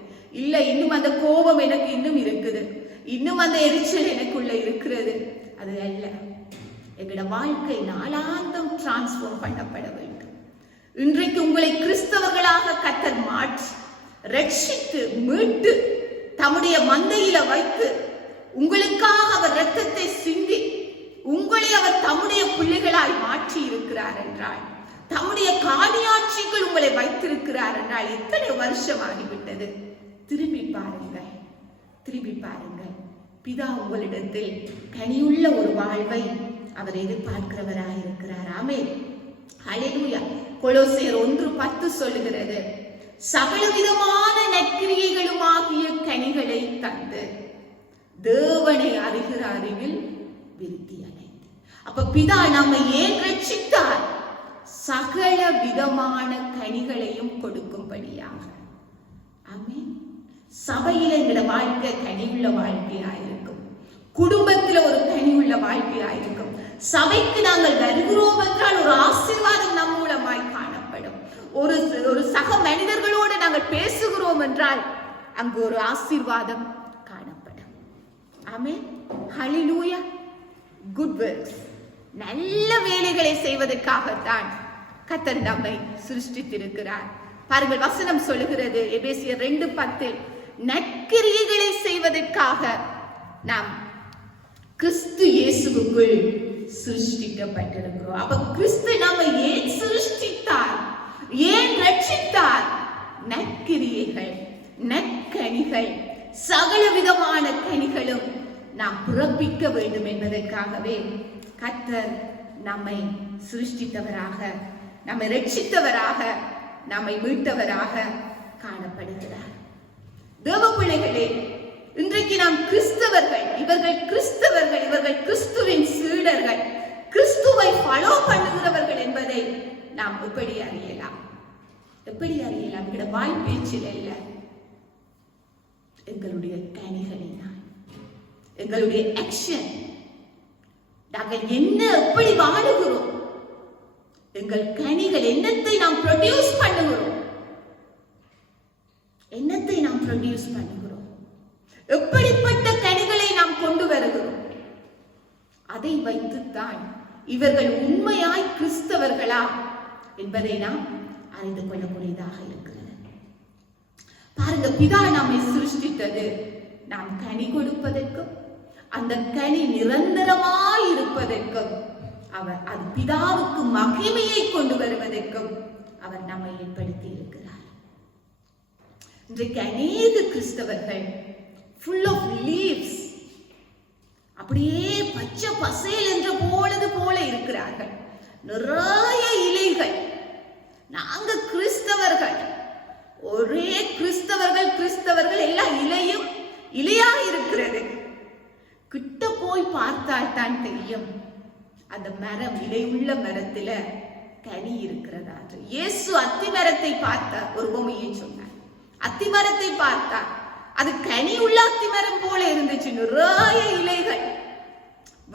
இல்ல, இன்னும் அந்த கோபம் எனக்கு இன்னும் இருக்குது, இன்னும் அந்த எரிச்சல் எனக்குள்ள இருக்கிறது. அது அல்ல. எங்களோட வாழ்க்கை நாளாந்தம் டிரான்ஸ்ஃபார்ம் பண்ணப்பட வேண்டும். இன்றைக்கு உங்களை கிறிஸ்தவர்களாக கர்த்தர் மாற்றி ரட்சித்து மீட்டு தம்முடைய மந்தையில வைத்து உங்களுக்காக அவர் இரத்தத்தை சிந்தி உங்களை அவர் தம்முடைய பிள்ளைகளாய் மாற்றி இருக்கிறார் என்றால், தம்முடைய காணியாட்சிக்குள் உங்களை வைத்திருக்கிறார் என்றால், எத்தனை வருஷம் ஆகிவிட்டது. திரும்பி பாருங்கள், திரும்பி பாருங்கள். பிதா உங்களிடத்தில் கனியுள்ள ஒரு வாழ்வை அவர் எதிர்பார்க்கிறவராய் இருக்கிறார். ஆமென். ஹல்லேலூயா. கொலோசியர் 1:10 சொல்லுகிறது, சகலவிதமான நற்கிரியைகளுமாகிய கனிகளை தந்து தேவனை அறிகிற அறிவில் விருத்தி அடைந்து. அப்ப பிதா நம்மை ஏன் ரட்சித்தார்? சகல விதமான கனிகளையும் கொடுக்கும்படியாக. ஆமென். சபையில எங்களோட வாழ்க்கை கனிவுள்ள வாழ்க்கையாயிருக்கும். குடும்பத்துல ஒரு கனிவுள்ள வாழ்க்கையாயிருக்கும். சபைக்கு நாங்கள் வருகிறோம் என்றால் ஒரு ஆசீர்வாதம் நம் மூலமாய் காணப்படும். ஒரு சக மனிதர்களோடு நாங்கள் பேசுகிறோம் என்றால் அங்கு ஒரு ஆசீர்வாதம் காணப்படும். ஆமென். ஹல்லேலூயா. குட் வொர்க்ஸ், நல்ல வேலைகளை செய்வதற்காகத்தான் கர்த்தர் நம்மை சிருஷ்டித்திருக்கிறார். பாருங்கள், வசனம் சொல்லுகிறது எபேசியர் 2:10, நற்கிரியைகளை செய்வதற்காக நாம் கிறிஸ்து இயேசுவுக்குள் சிருஷ்டிக்கப்பட்டிருக்கிறோம். அப்ப கிறிஸ்து நம்மை ஏன் சிருஷ்டித்தார், ஏன் ரட்சித்தார்? நற்கிரியைகள், நற்கனிகள், சகல விதமான கனிகளும் நாம் பிறப்பிக்க வேண்டும் என்பதற்காகவே கர்த்தர் நம்மை சிருஷ்டித்தவராக, நம்மை ரட்சித்தவராக, நம்மை மீட்டவராக காணப்படுகிறார். தேவ பிள்ளைகளே, இன்றைக்கு நாம் கிறிஸ்தவர்கள், இவர்கள் கிறிஸ்தவர்கள், இவர்கள் கிறிஸ்துவின் சீடர்கள், கிறிஸ்துவை ஃபாலோ பண்ணுகிறவர்கள் என்பதை நாம் எப்படி அறியலாம்? எப்படி அறியலாம்? எங்களுடைய வாய் பேச்சில் அல்ல, எங்களுடைய கனிகளினால், எங்களுடைய ஆக்ஷன். நாங்கள் என்ன எப்படி வாழுகிறோம், எங்கள் கனிகள் என்னத்தை நாம் ப்ரொடியூஸ் பண்ணுகிறோம், என்னத்தை நாம் ப்ரொடியூஸ் பண்ணுகிறோம், எப்படிப்பட்ட கனிகளை நாம் கொண்டு வருகிறோம், அதை வைத்துத்தான் இவர்கள் உண்மையாய் கிறிஸ்தவர்களா என்பதை நாம் அறிந்து கொள்ளக்கூடியதாக இருக்கிறது. பாருங்க, பிதா நம்மை சிருஷ்டித்தது நாம் கனி கொடுப்பதற்கும் அந்த கனி நிரந்தரமாய் இருப்பதற்கும், அவர் அது பிதாவுக்கு மகிமையை கொண்டு வருவதற்கும் அவர் நம்மை ஏற்படுத்தி இருக்கிறார். இன்றைக்கு அநேக கிறிஸ்தவர்கள் full of leaves, அப்படியே பச்சை பசேல் என்ற போலது போல இருக்கிறார்கள். நிறைய இலைகள். நாங்க கிறிஸ்தவர்கள், ஒரே கிறிஸ்தவர்கள் எல்லாம் இலையும் இலையா இருக்கிறது. கிட்ட போய் பார்த்தால் தான் தெரியும் அந்த மரம், இலையுள்ள மரத்துல கனி இருக்கிறதா. இயேசு அத்தி மரத்தை பார்த்தார், ஒரு உவமையை சொன்னார். அத்தி மரத்தை பார்த்தார், அது கனி உள்ள அத்தி மரம் போல இருந்துச்சு. நிறைய இலைகள்,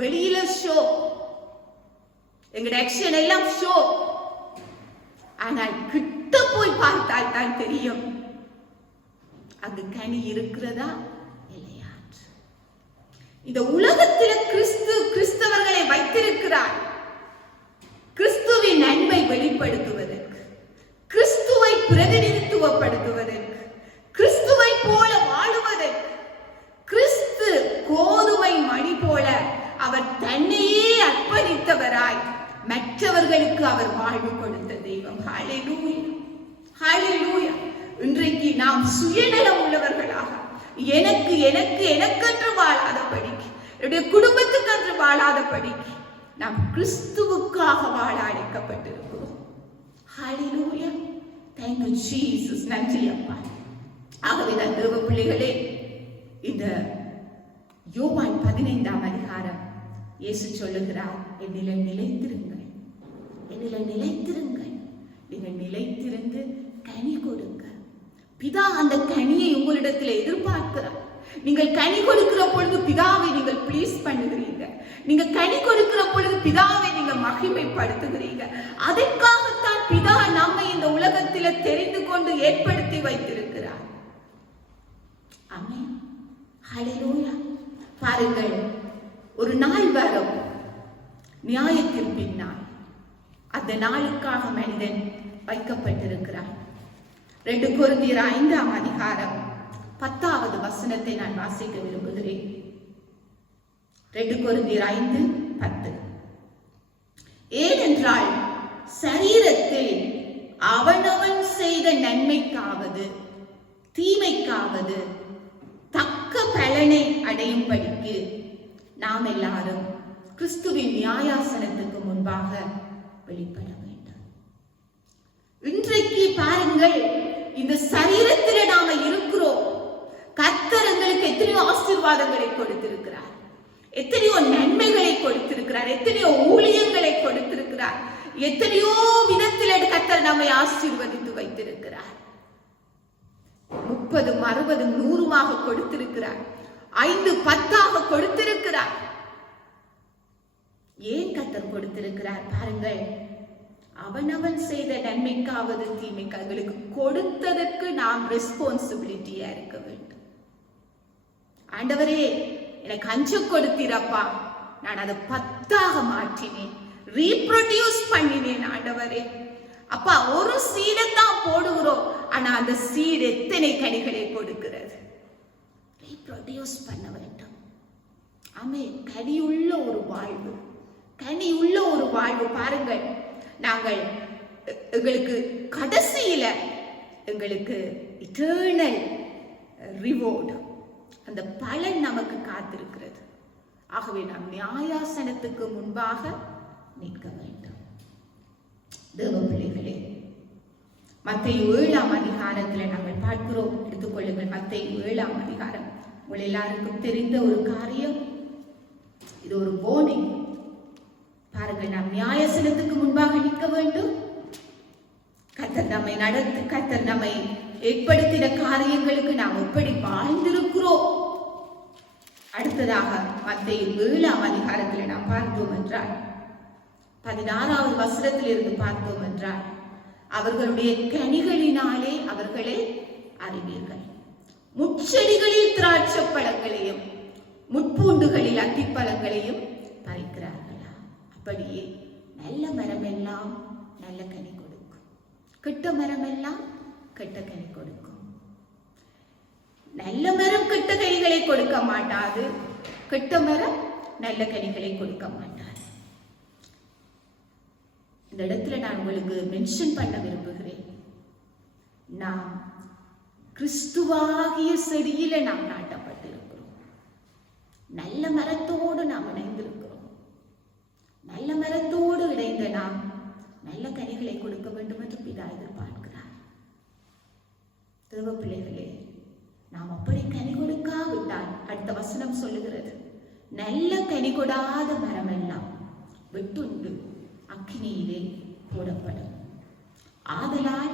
வெளியில ஷோ, எங்க ஆக்ஷன் எல்லாம் ஷோ. ஆனால் கிட்ட போய் பார்த்தால் தான் தெரியும் அங்கு கனி இருக்கிறதா இல்லையா. இந்த உலகத்தில கிறிஸ்தவர்களை வைத்திருக்கிறார் கிறிஸ்துவின் அன்பை வெளிப்படுத்துவதற்கு, கிறிஸ்துவை பிரதிநிதித்துவப்படுத்துவதற்கு, கிறிஸ்துவை போல வாழுவதற்கு. கிறிஸ்து கோதுமை மணி போல அவர் தன்னையே அர்ப்பணித்தவராய் மற்றவர்களுக்கு அவர் வாழ்வு கொடுத்த தெய்வம். ஹல்லேலூயா, ஹல்லேலூயா. இன்றைக்கு நாம் சுயநலம் உள்ளவர்களாக, எனக்கு எனக்கு எனக்கென்று வாழாதபடிக்கு, என்னுடைய குடும்பத்துக்கென்று வாழாதபடிக்கு நாம் கிறிஸ்துவுக்காக வாழ அழைக்கப்பட்டிருக்கிறோம். ஹல்லேலூயா, thank you Jesus. நன்றி அப்பா. ஆகவே தான் தேவ பிள்ளைகளே, இந்த யோவான் 15ஆம் அதிகாரம் இயேசு சொல்லுகிறார், என்னிலே நிலைத்திருங்கள், என்னிலே நிலைத்திருங்கள், நீங்கள் நிலைத்திருந்து கனி கொடுங்க. பிதா அந்த கனியை உங்களிடத்தில் எதிர்பார்க்கிறார். நீங்கள் கனி கொடுக்கிற பொழுது பிதாவை நீங்கள் ப்ளீஸ் பண்ணுகிறீங்க. நீங்க கனி கொடுக்கிற பொழுது பிதாவை நீங்க மகிமைப்படுத்துகிறீங்க. அதற்காகத்தான் பிதா நம்மை இந்த உலகத்தில தெரிந்து கொண்டு ஏற்படுத்தி வைத்திருக்கிறார். ஆமென், ஹல்லேலூயா. பாருங்கள், ஒரு நாள் வரும், நியாய தீர்ப்பின் நாள். அந்த நாளுக்காக மனிதன் வைக்கப்பட்டிருக்கிறார். 2 கொரிந்தியர் 5ஆம் அதிகாரம் 10வது வசனத்தை நான் வாசிக்க விரும்புகிறேன். 2 கொரிந்தியர் 5:10. ஏனென்றால் சரீரத்தில் அவனவன் செய்த நன்மைக்காவது தீமைக்காவது தக்க பலனை அடையும்படிக்கு நாம் எல்லாரும் கிறிஸ்துவின் நியாயாசனத்துக்கு முன்பாக வெளிப்பட வேண்டும். இன்றைக்கு பாருங்கள், இந்த சரீரத்தில் நாம இருக்கிறோம். கர்த்தர் எங்களுக்கு எத்தனையோ ஆசீர்வாதங்களை கொடுத்திருக்கிறார், எத்தனையோ நன்மைகளை கொடுத்திருக்கிறார், எத்தனையோ ஊழியங்களை கொடுத்திருக்கிறார், எத்தனையோ விதத்தில் கர்த்தர் நம்மை ஆசீர்வதித்து வைத்திருக்கிறார். 30, 60, 100 கொடுத்திருக்கிறார், 5, 10 கொடுத்திருக்கிறார். ஏன் கர்த்தர் கொடுத்திருக்கிறார்? பாருங்கள், அவனவன் செய்த நன்மைக்காவது தீமைக்காக கொடுத்ததற்கு நாம் ரெஸ்பான்சிபிலிட்டியா இருக்க வேண்டும். ஆண்டவரே, எனக்கு 5 கொடுத்தீரப்பா, நான் அதை 10 மாற்றினேன், ரீப்ரொடியூஸ் பண்ணினேன். ஆண்டவரே அப்பா, ஒரு சீடை தான் போடுகிறோம், ஆனா அந்த சீடு எத்தனை கனிகளை கொடுக்கிறது. ரீப்ரொடியூஸ் பண்ண வேண்டும். ஆமே, கனியுள்ள ஒரு வாழ்வு, கனியுள்ள ஒரு வாழ்வு. பாருங்கள், நாங்கள் எங்களுக்கு கடைசியில எங்களுக்கு இட்டர்னல் ரிவார்டு, அந்த பலன் நமக்கு காத்திருக்கிறது. ஆகவே நாம் நியாயாசனத்துக்கு முன்பாக நிற்க வேண்டும். தேவ பிள்ளைகளே, மத்தேயு 7ஆம் அதிகாரத்தில் நாங்கள் பார்க்கிறோம். எடுத்துக்கொள்ளுங்கள், மத்தேயு 7ஆம் அதிகாரம். உங்கள் எல்லாருக்கும் தெரிந்த ஒரு காரியம். இது ஒரு வார்னிங். பாருங்கள், நாம் நியாயசனத்துக்கு முன்பாக நிற்க வேண்டும். கர்த்தர் நம்மை நடத்து, கர்த்தர் நம்மை ஏற்படுத்தின காரியங்களுக்கு நாம் எப்படி வாழ்ந்திருக்கிறோம். அடுத்ததாக மத்தேயு 7ஆம் அதிகாரத்தில் நாம் பார்த்தோம் என்றால் 16வது வசனத்தில் இருந்து பார்த்தோம் என்றால், அவர்களுடைய கனிகளினாலே அவர்களை அறிவீர்கள். முட்செடிகளில் திராட்சை பழங்களையும் முட்பூண்டுகளில் அத்திப்பழங்களையும் பறிக்கிறார்களா? அப்படியே நல்ல மரம் எல்லாம் நல்ல கனி கொடுக்கும், கெட்ட மரம் எல்லாம் கெட்ட கனி கொடுக்கும். நல்ல மரம் கெட்ட கனிகளை கொடுக்க மாட்டாது, கெட்ட மரம் நல்ல கனிகளை கொடுக்க மாட்டாது. இந்த இடத்துல நான் உங்களுக்கு மென்ஷன் பண்ண விரும்புகிறேன், நாம் கிறிஸ்துவாகிய செடியில நாம் நாட்டப்பட்டிருக்கிறோம். நல்ல மரத்தோடு நாம் இணைந்திருக்கிறோம். நல்ல மரத்தோடு இணைந்த நாம் நல்ல கனிகளை கொடுக்க வேண்டும் என்று பிதா எதிர்பார்க்கிறார். தேவ பிள்ளைகளே, நாம் அப்படி கனி கொடுக்காவிட்டால் அடுத்த வசனம் சொல்லுகிறது, நல்ல கனி கொடாத மரம் எல்லாம் வெட்டுண்டு அக்கினியிலே போடப்படும். ஆதலால்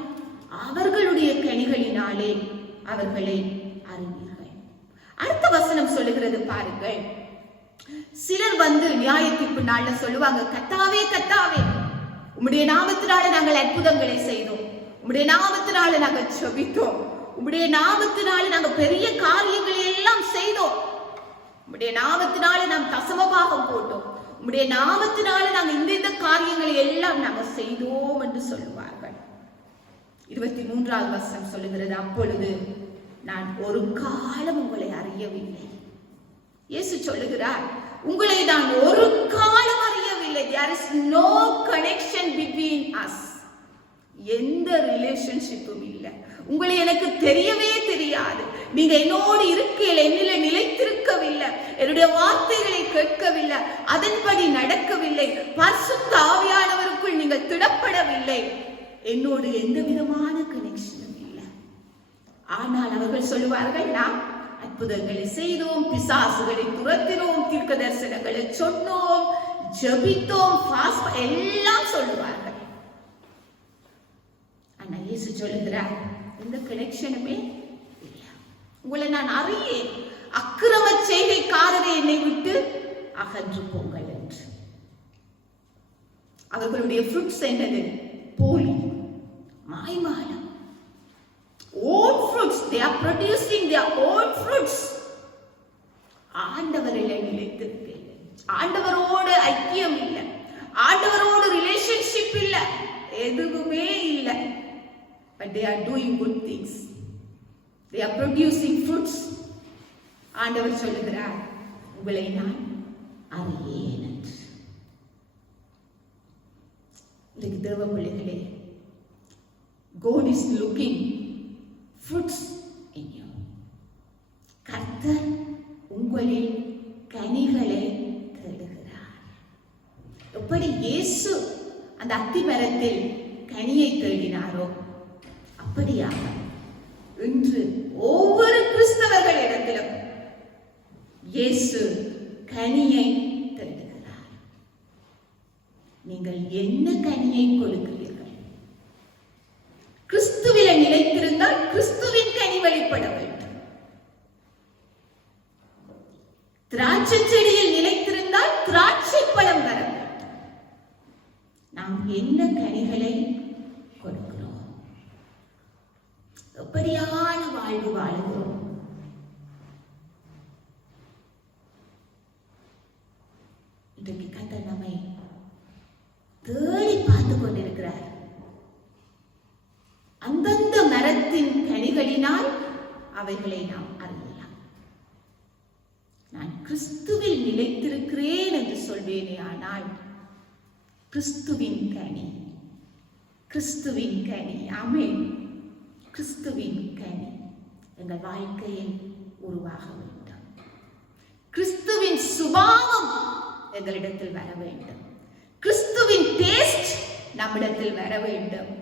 அவர்களுடைய கனிகளினாலே அவர்களை அறிவீர்கள். அடுத்த வசனம் சொல்லுகிறது பாருங்கள், சிலர் வந்து நியாயத்திற்கு நாள்ல சொல்லுவாங்க, கர்த்தாவே கர்த்தாவே, உம்முடைய நாமத்தினால நாங்கள் அற்புதங்களை செய்தோம், உம்முடைய நாமத்தினால நாங்கள் ஜெபித்தோம், உம்முடைய நாமத்தினால நாங்கள் பெரிய காரியங்களை எல்லாம் செய்தோம், உம்முடைய நாமத்தினால நாம் தசமபாகம் போட்டோம், உம்முடைய நாமத்தினால நாங்கள் இந்த காரியங்களை எல்லாம் நாங்கள் செய்தோம் என்று சொல்லுவார்கள். 23வது வசனம் சொல்லுகிறது, அப்பொழுது நான் ஒரு காலம் உங்களை அறியவில்லை. இயேசு சொல்லுகிறார், உங்களை நான் ஒரு காலம் அறியவில்லை. There is no connection between us. எந்த ரிலேஷன்ஷிப்பும் இல்லை. உங்களை எனக்கு தெரியவே தெரியாது. நீங்க என்னோடு இருக்கையில் என்னில நிலைத்திருக்கவில்லை, என்னுடைய வார்த்தைகளை கேட்கவில்லை, அதன்படி நடக்கவில்லை, பரிசுத்த ஆவியானவருக்குள் நீங்கள் திடப்படவில்லை, என்னோடு எந்த விதமான கனெக்ஷனும் இல்லை. ஆனால் அவர்கள் சொல்லுவார்கள், நாம் அற்புதங்களை செய்தோம், பிசாசுகளை துரத்தினோம், தீர்க்க தரிசனங்களை சொன்னோம், ஜெபித்தோம், ஃபாஸ்ட் எல்லாம் சொல்லுவார்கள். ஆனா இயேசு சொல்லுகிறார், எந்த கனெக்ஷனுமே இல்லை. உங்களை நான் அறியேன், அக்கிரம செய்கைக்காரரை என்னை விட்டு அகன்று போங்கள் என்று. அவர்களுடைய ஃப்ரூட்ஸ் என்னது? போலி, மாய்மாலம். own fruits, they are producing their own fruits. ஆண்டவரில் நிலைத்திருக்கவில்லை, ஆண்டவரோடு ஐக்கியம் இல்லை, ஆண்டவரோடு ரிலேஷன்ஷிப் இல்லை, எதுவுமே இல்லை. But they are doing good things, they are producing fruits. ஆண்டவர் சொல்லுகிறார், உங்களை நான் அறியேன் என்று. இன்னைக்கு தேவ பிள்ளைகளே, God is looking fruits in you. கர்த்தர் உங்களில் கனிகளை தேடுகிறார். எப்படி இயேசு அந்த அத்தி மரத்தில் கனியை தேடினாரோ, அப்படியாக இன்று ஒவ்வொரு கிறிஸ்தவர்களிடத்திலும் இயேசு கனியை தேடுகிறார். நீங்கள் என்ன கனியை கொடுக்கிறீர்கள்? கிறிஸ்துவில நிலைத்திருந்தால் கிறிஸ்துவின் கனி வெளிப்பட வேண்டும். திராட்சை செடியில் நிலைத்திருந்தால் திராட்சை பழம் வர வேண்டும். நாம் என்ன கனிகளை கொடுக்கிறோம்? எப்படியான வாழ்வு வாழுகிறோம்? இன்றைக்கு கர்த்தர் நம்மை தேடி பார்த்து கொண்டிருக்கிறார். அந்தந்த மரத்தின் கனிகளினால் அவைகளை நாம் அறியலாம். நான் கிறிஸ்துவில் நிலைத்திருக்கிறேன் என்று சொல்வேனே, ஆனால் கிறிஸ்துவின் கனி, கிறிஸ்துவின் கனி, ஆமென், கிறிஸ்துவின் கனி எங்கள் வாழ்க்கையில் உருவாக வேண்டும். கிறிஸ்துவின் சுபாவம் எங்களிடத்தில் வர வேண்டும். கிறிஸ்துவின் டேஸ்ட் நம்மிடத்தில் வர வேண்டும்.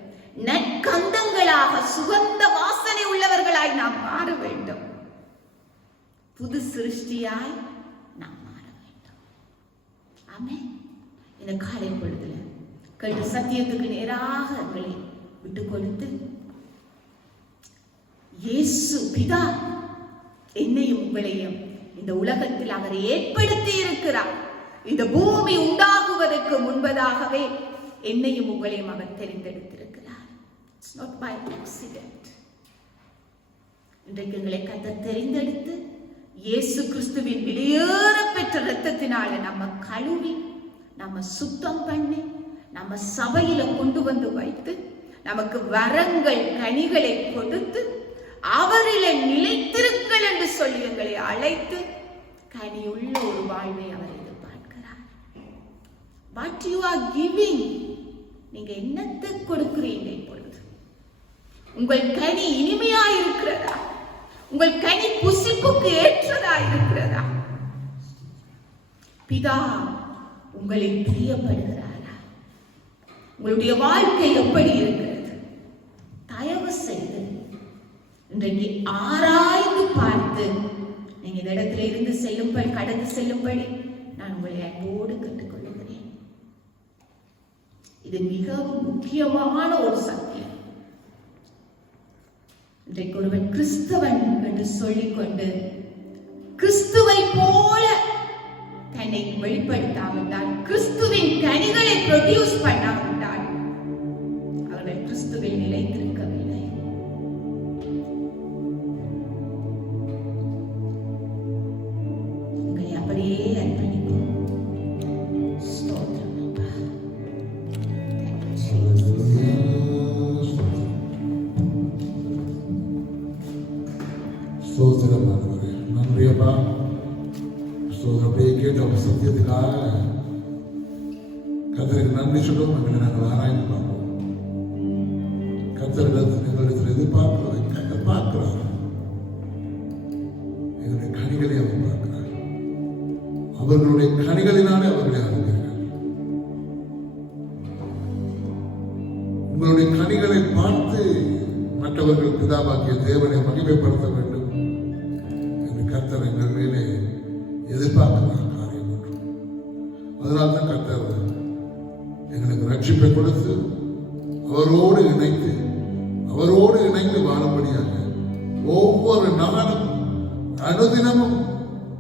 நற்கந்தங்களாக சுகந்த வாசனை உள்ளவர்களாய் நாம் மாற வேண்டும். புது சிருஷ்டியாய் நாம் மாற வேண்டும். ஆமென். இந்த காலை பொழுதுல கேட்டு சத்தியத்துக்கு நேராக எங்களை விட்டு கொடுத்து, இயேசு பிதா என்னையும் உங்களையும் இந்த உலகத்தில் அவர் ஏற்படுத்தி இருக்கிறார். இந்த பூமி உண்டாகுவதற்கு முன்பதாகவே என்னையும் உங்களையும் அவர் தெரிந்தெடுத்திருக்கிறார். It's not by accident. இன்றைக்கு எங்களை கர்த்தர் தெரிந்தெடுத்து இயேசு கிறிஸ்துவின் வெளியேற பெற்ற இரத்தத்தினால நம்ம கழுவி, நம்ம சுத்தம் பண்ணி, நம்ம சபையில கொண்டு வந்து வைத்து, நமக்கு வரங்கள் கனிகளை கொடுத்து, அவரிலே நிலைத்திருங்கள் என்று சொல்லி எங்களை அழைத்து கனியுள்ள ஒரு வாழ்வை அவர் எதிர்பார்க்கிறார். What you are giving, நீங்க என்னத்தை கொடுக்கிறீங்க? இப்பொழுது உங்கள் கனி இனிமையா இருக்கிறதா? உங்கள் கனி புசிப்புக்கு ஏற்றதா இருக்கிறதா? பிதா உங்களை பிரியப்படுகிறாரா? உங்களுடைய வாழ்க்கை எப்படி இருக்கிறது? தயவு செய்து இன்றைக்கு ஆராய்ந்து பார்த்து நீங்க இந்த இடத்துல இருந்து செல்லும்படி, கடந்து செல்லும்படி நான் உங்களை அன்போடு கேட்டுக்கொள்கிறேன். இது மிகவும் முக்கியமான ஒரு சத்தியம். இன்றைக்கு ஒருவன் கிறிஸ்தவன் என்று சொல்லிக்கொண்டு கிறிஸ்துவை போல தன்னை வெளிப்படுத்தாவிட்டால், கிறிஸ்துவின் கனிகளை ப்ரொடியூஸ் பண்ணாவிட்டால், அவர்கள் கிறிஸ்துவில் நிலைத்திருக்கவில்லை. உங்களை அப்படியே அர்ப்பணிப்போம். ஸ்தோத்திரம். ஸ்தோத்திரம் ஆண்டவரே, நன்றி அப்பா. ஸ்தோத்திரம். அப்படியே கேட்ட ஒரு சத்தியத்துக்காக கர்த்தருக்கு நன்றி சொல்லுவோம். எங்களை நாங்கள் ஆராய்ந்து பார்ப்போம். எங்களிடத்தில் எதிர்பார்க்கிறதை கர்த்தர் பார்க்கிறார். எங்களுடைய கனிகளை அவர் பார்க்கிறார். அவர்களுடைய கனிகளினாலே அவர்களை அறிவீர்கள். உங்களுடைய கனிகளை பார்த்து மற்றவர்கள் பிதாவாகிய தேவனை மகிமைப்படுத்த வேண்டும் என்று கர்த்தர் எங்கள் மேலே எதிர்பார்க்கிற காரியம் ஒன்று. அதனால்தான் கர்த்தர் எங்களுக்கு ரட்சிப்பை கொடுத்து அவரோடு இணைந்து வாழும்படியாக ஒவ்வொரு நாளும் அனுதினமும்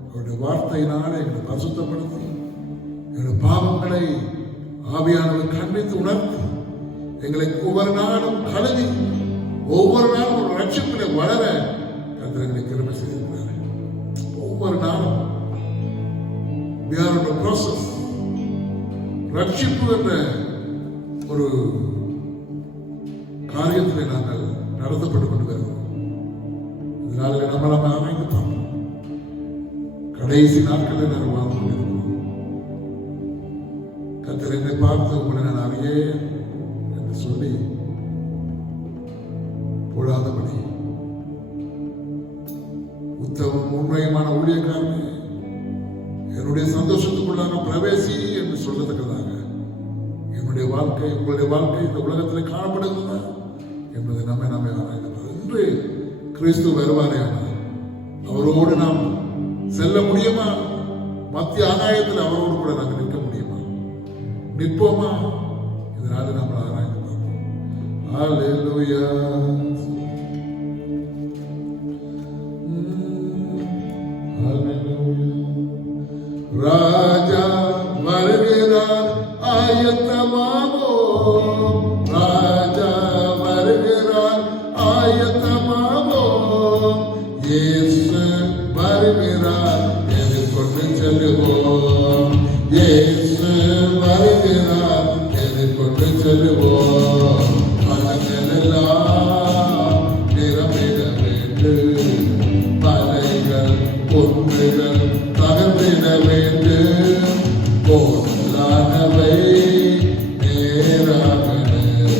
அவருடைய வார்த்தையினால எங்களை பரிசுத்தப்படுத்தி எங்களுடைய பாவங்களை ஆவியானவர் கண்டித்து உணர்த்தி எங்களை ஒவ்வொரு நாளும் கழுவி ஒவ்வொரு நாளும் ஒரு ரட்சிப்பிலே வளர கர்த்தர் எங்களை கிருபை செய்திருக்கிறார். ஒவ்வொரு நாளும் we are in the process. ரட்சிப்பு என்ற ஒரு காரியத்தில் நாங்கள் நடத்தப்பட்டு கொண்டு வருகிறோம். இதனால நம்மளை ஆராய்ந்து பார்ப்போம். கடைசி நாட்களில் நாங்கள் வாழ்ந்து கொண்டிருக்கிறோம். கர்த்தர் என்னை பார்த்து உங்களை நான் அறியேன் என்று சொல்லி போடாதபடி உத்தமம் உண்மையுமான ஊழியக்காரனே, என்னுடைய சந்தோஷத்துக்குள்ளாக பிரவேசி என்று சொல்லத்தக்கதாக என்னுடைய வாழ்க்கை, உங்களுடைய வாழ்க்கை இந்த உலகத்தில் காணப்படுகிறதா என்பதை நம்மை ஆராய்ந்து இன்று கிறிஸ்து வருவாரேயானால் அவரோடு நாம் செல்ல முடியுமா? மத்திய ஆகாயத்தில் அவரோடு கூட நாங்கள் நிற்க முடியுமா? நிற்போமா? இதனால நம்ம ஆராய்ந்து பார்ப்போம். ஹல்லேலூயா. ராஜா வருகிறார், ஆயத்தமாவோம். ராஜா வருகிறார், ஆயத்தமாவோம். இயேசு வருகிறார், எதிர்கொண்டு செல்லுவோம். இயேசு வருகிறார், எதிர்கொண்டு செல்லுவோம். மனங்களெல்லாம் நிரம்பிட வேண்டும், மலைகள் குன்றுகள் தகர்ந்திட வேண்டும். கோலானவை நேராகணும்,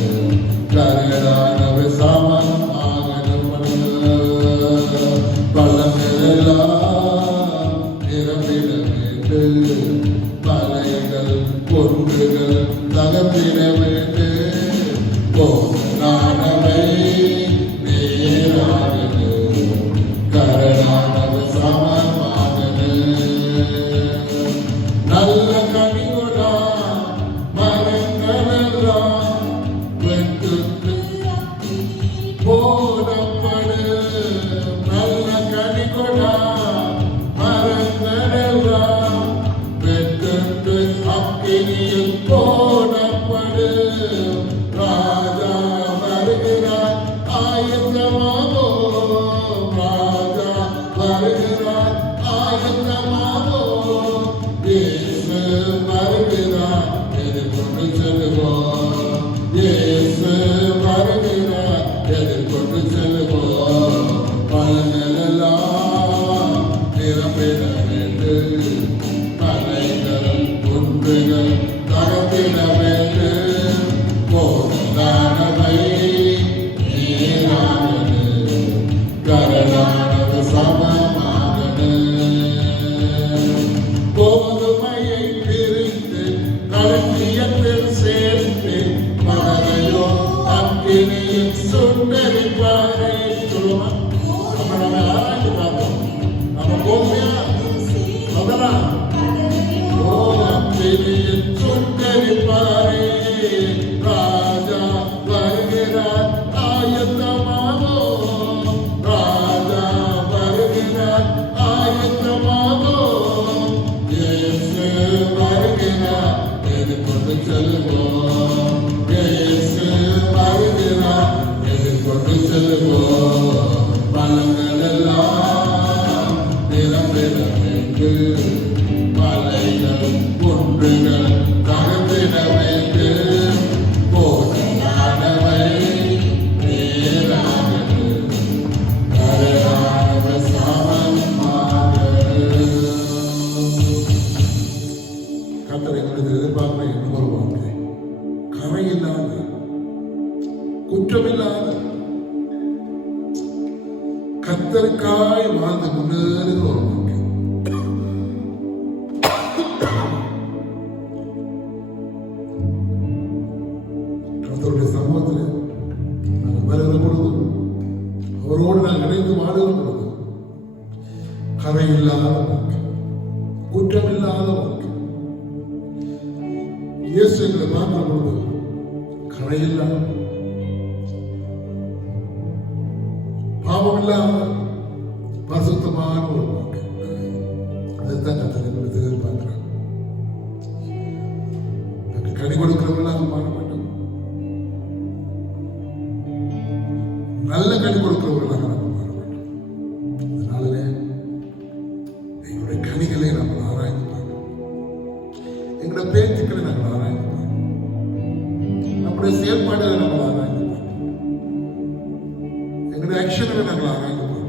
கரடானவை சமமாகணும். பள்ளங்களெல்லாம் நிரம்பிட வேண்டும், மலைகள் குன்றுகள் தகர்ந்திட வேண்டும். கோலானவை நேராகணும், கரடானவை சமமாகணும். நல்ல கனிகொடா போடப்படு நல்ல கனிகொடா மரங்களெல்லாம் வெட்டென்று அக்கினியில் போடப்படு ராஜா வருகிறார் ஆயுதமாவோ ராஜா வருகிறார் ஆயுதமாவோ இயேசு வருகிறார் எதிர்கொண்டு செல்லுவோம் இயேசு வருகிறார் எதிர்கொண்டு செல்லுவோம் பலனெல்லாம் நிரம்பிட வேண்டும் மலைகள் குன்றுகள் தகர்த்திட வேண்டும் போதானவை நீரானது கரடானது சமமானது கோதுமையை பிரித்து களஞ்சியத்தில் சேர்த்து மகனையோ அக்கினியில் சுண்டரிப்பாரை சொல்லுவான். நம்ம ஆராய்ச்சி பார்த்தோம். நம்ம கோதுமையா அதெல்லாம் அக்கினியில் சுண்டரிப்பாரை ராஜா வருகிறார் ஆயத்தமாவோ ராஜா வருகிறார் ஆயத்தமாவோ இயேசு வருகிறார் எதிர்கொண்டு செல்லுவோம் இயேசு வருகிறார் எதிர்கொண்டு செல்லுவோம் பலங்கள் எல்லாம் நிரம்பிட வேண்டும் மலைகள் குன்றுகள் தகர்ந்திட வேண்டும் போதனானவை நேரானது கரையானவ சமமாக கர்த்தர் எங்களுக்கு எதிர்பார்க்கிற என்ன ஒரு வாழ்க்கை கரையில்லாத குற்றமில்லாத கர்த்தருக்காய் வாழ்ந்து முன்னேறுகிற ஒரு வாழ்க்கை. கர்த்தருடைய சமூகத்தில் நாங்கள் வருகிற பொழுது அவரோடு நாங்கள் இணைந்து வாழுகிற பொழுது கரையில்லாத வாழ்க்கை குற்றமில்லாத வாழ்க்கை இயேசு எங்களை பார்க்கிற பொழுது கரையில்லாத பாவமில்லாத பரிசுத்தமான ஒரு வாழ்க்கை. அதுதான் கர்த்தர் எங்களுக்கு எதிர்பார்க்கிறார். கனி கொடுக்கிறவர்களாக மாற வேண்டும். நல்ல கனி கொடுக்கிறவர்களாக நாம் மாற வேண்டும். அதனாலே எங்களுடைய கனிகளை நாம் ஆராய்ந்து பார்க்கணும். எங்களுடைய பேச்சுக்களை நாங்கள் ஆராய்ந்து பார்க்கணும். நம்முடைய செயல்பாடுகளை நாங்கள் ஆராய்ந்து பார்க்கணும். எங்களுடைய ஆக்ஷன்களை நாங்கள் ஆராய்ந்து பார்க்கணும்.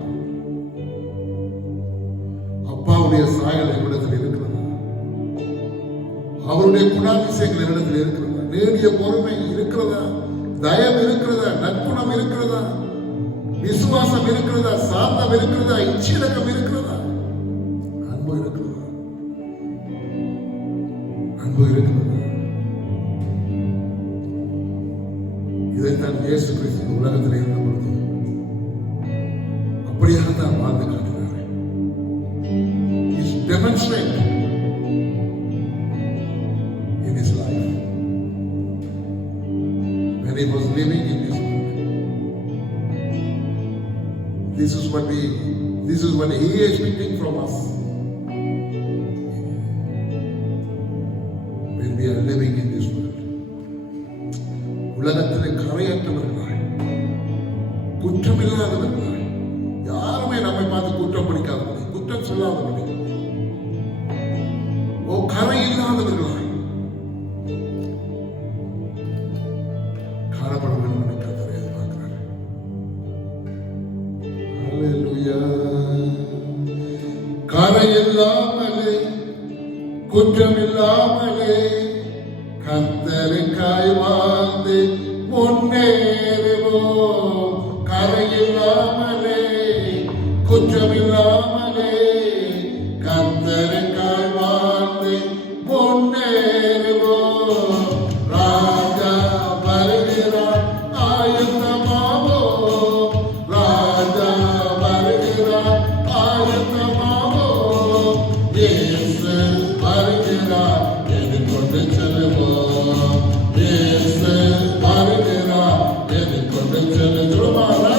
அப்பாவுடைய சாயல் எங்களிடத்தில் இருக்கிறதா? அவருடைய குணாதிசயங்கள் என்னிடத்தில் இருக்கிறதா? நேரிய பொறுமை இருக்கிறதா? தயம் இருக்கிறதா? நற்குணம் இருக்கிறதா? விசுவாசம் இருக்கிறதா? சாந்தம் இருக்கிறதா? இச்சையடக்கம் இருக்கிறதா? அன்பு இருக்கிறதா? அன்பு இருக்கிறதா? இதைத்தான் இயேசு கிறிஸ்து உலகத்தில் இருந்த பொழுது அப்படியாக தான் வாழ்ந்து காட்டினார். Demonstrate in his life when he was living in this world. This is what he is expecting from us when we are living in this world. உலகத்திலே கரையற்றவர்களாய் குற்றமில்லாதவர்களாய் யாருமே நம்மை பார்த்து குற்றம் பிடிக்காதபடி குற்றம் சொல்லாதபடி கரை இல்லாதவர்களாய் காணப்பட வேண்டும் என்று கர்த்தர் எதிர்பார்க்கிறார். அல்லேலூயா. கரை இல்லாமலே குற்றம் இல்லாமலே கர்த்தருக்காய் வாழ்ந்து முன்னேறுவோம். கரை இல்லாமலே குற்றம் இல்லாமலே கர்த்தருக்காய் வாழ்ந்து முன்னேறுவோம். ராஜா வருகிறார் ஆயத்தமாவோம். ராஜா வருகிறார் ஆயத்தமாவோம். இயேசு வருகிறார் எதிர்கொண்டு செல்லுவோம். இயேசு வருகிறார் எதிர்கொண்டு செல்லுவோம்.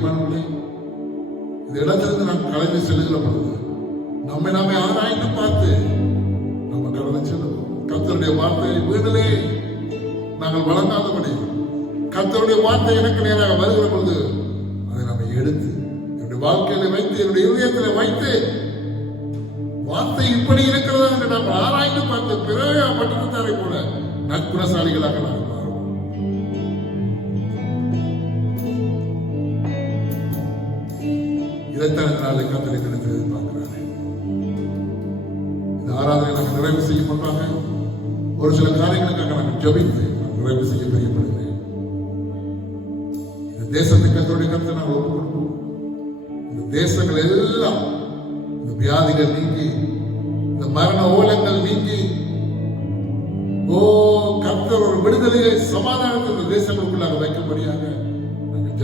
பிரியமானவர்களே, இந்த இடத்திலிருந்து நாம் கலைந்து செல்லுகிற பொழுது நம்மை நாமே ஆராய்ந்து பார்த்து நம்ம கடந்து செல்லுவோம். கர்த்தருடைய வார்த்தை வீட்டிலே நாங்கள் வழங்காதபடி, கர்த்தருடைய வார்த்தை எனக்கு நேராக வருகிற பொழுது அதை நம்ம எடுத்து என்னுடைய வாழ்க்கையில வைத்து, என்னுடைய இதயத்தில் வைத்து, வார்த்தை இப்படி இருக்கிறதா என்று நாம் ஆராய்ந்து பார்த்து பிறகு பட்டணத்தாரை போல நற்குணசாலிகளாக நாம் மாறுவோம். இதைத்தான் நாளை கர்த்தரை கிடைத்து எதிர்பார்க்கிறார்கள். இந்த ஆராதனை நாங்கள் நிறைவு செய்ய முன்பாக ஒரு சில காரியங்களுக்காக நாங்கள் ஜபித்து நிறைவு செய்ய பிரியப்படுகிறேன். இந்த தேசத்துக்கு கர்த்தருடைய கருத்தை நாங்கள் ஒப்புக் கொடுப்போம். இந்த தேசங்கள் எல்லாம் இந்த வியாதிகள் நீங்கி, இந்த மரண ஓலங்கள் நீங்கி, கர்த்தர் ஒரு விடுதலையை சமாதானத்தை இந்த தேசங்களுக்குள்ளாக வைக்கும்படியாக நாங்கள்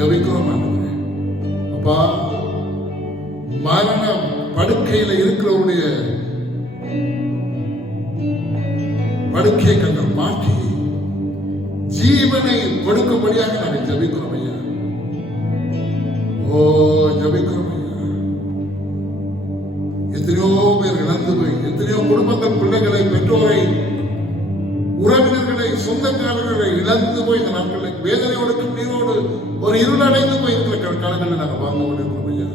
ஜபிக்கிறோம் ஆண்டவரே. அப்பா, மரண படுக்கையில இருக்கிறவருடைய படுக்கையை கண்டர் மாற்றி ஜீவனை கொடுக்கும்படியாக நாங்கள் ஜபிக்கிறோம் ஐயா. ஜபிக்கிறோம் ஐயா. எத்தனையோ பேர் இழந்து போய், எத்தனையோ குடும்பங்கள் பிள்ளைகளை, பெற்றோரை, உறவினர்களை, சொந்தக்காரர்களை இழந்து போய் இந்த நாட்களில் வேதனையோடு நீரோடு ஒரு இருளடைந்து போய் இருக்கிற காலங்களில் நாங்கள் வாங்க கொண்டிருக்கிறோம் ஐயா.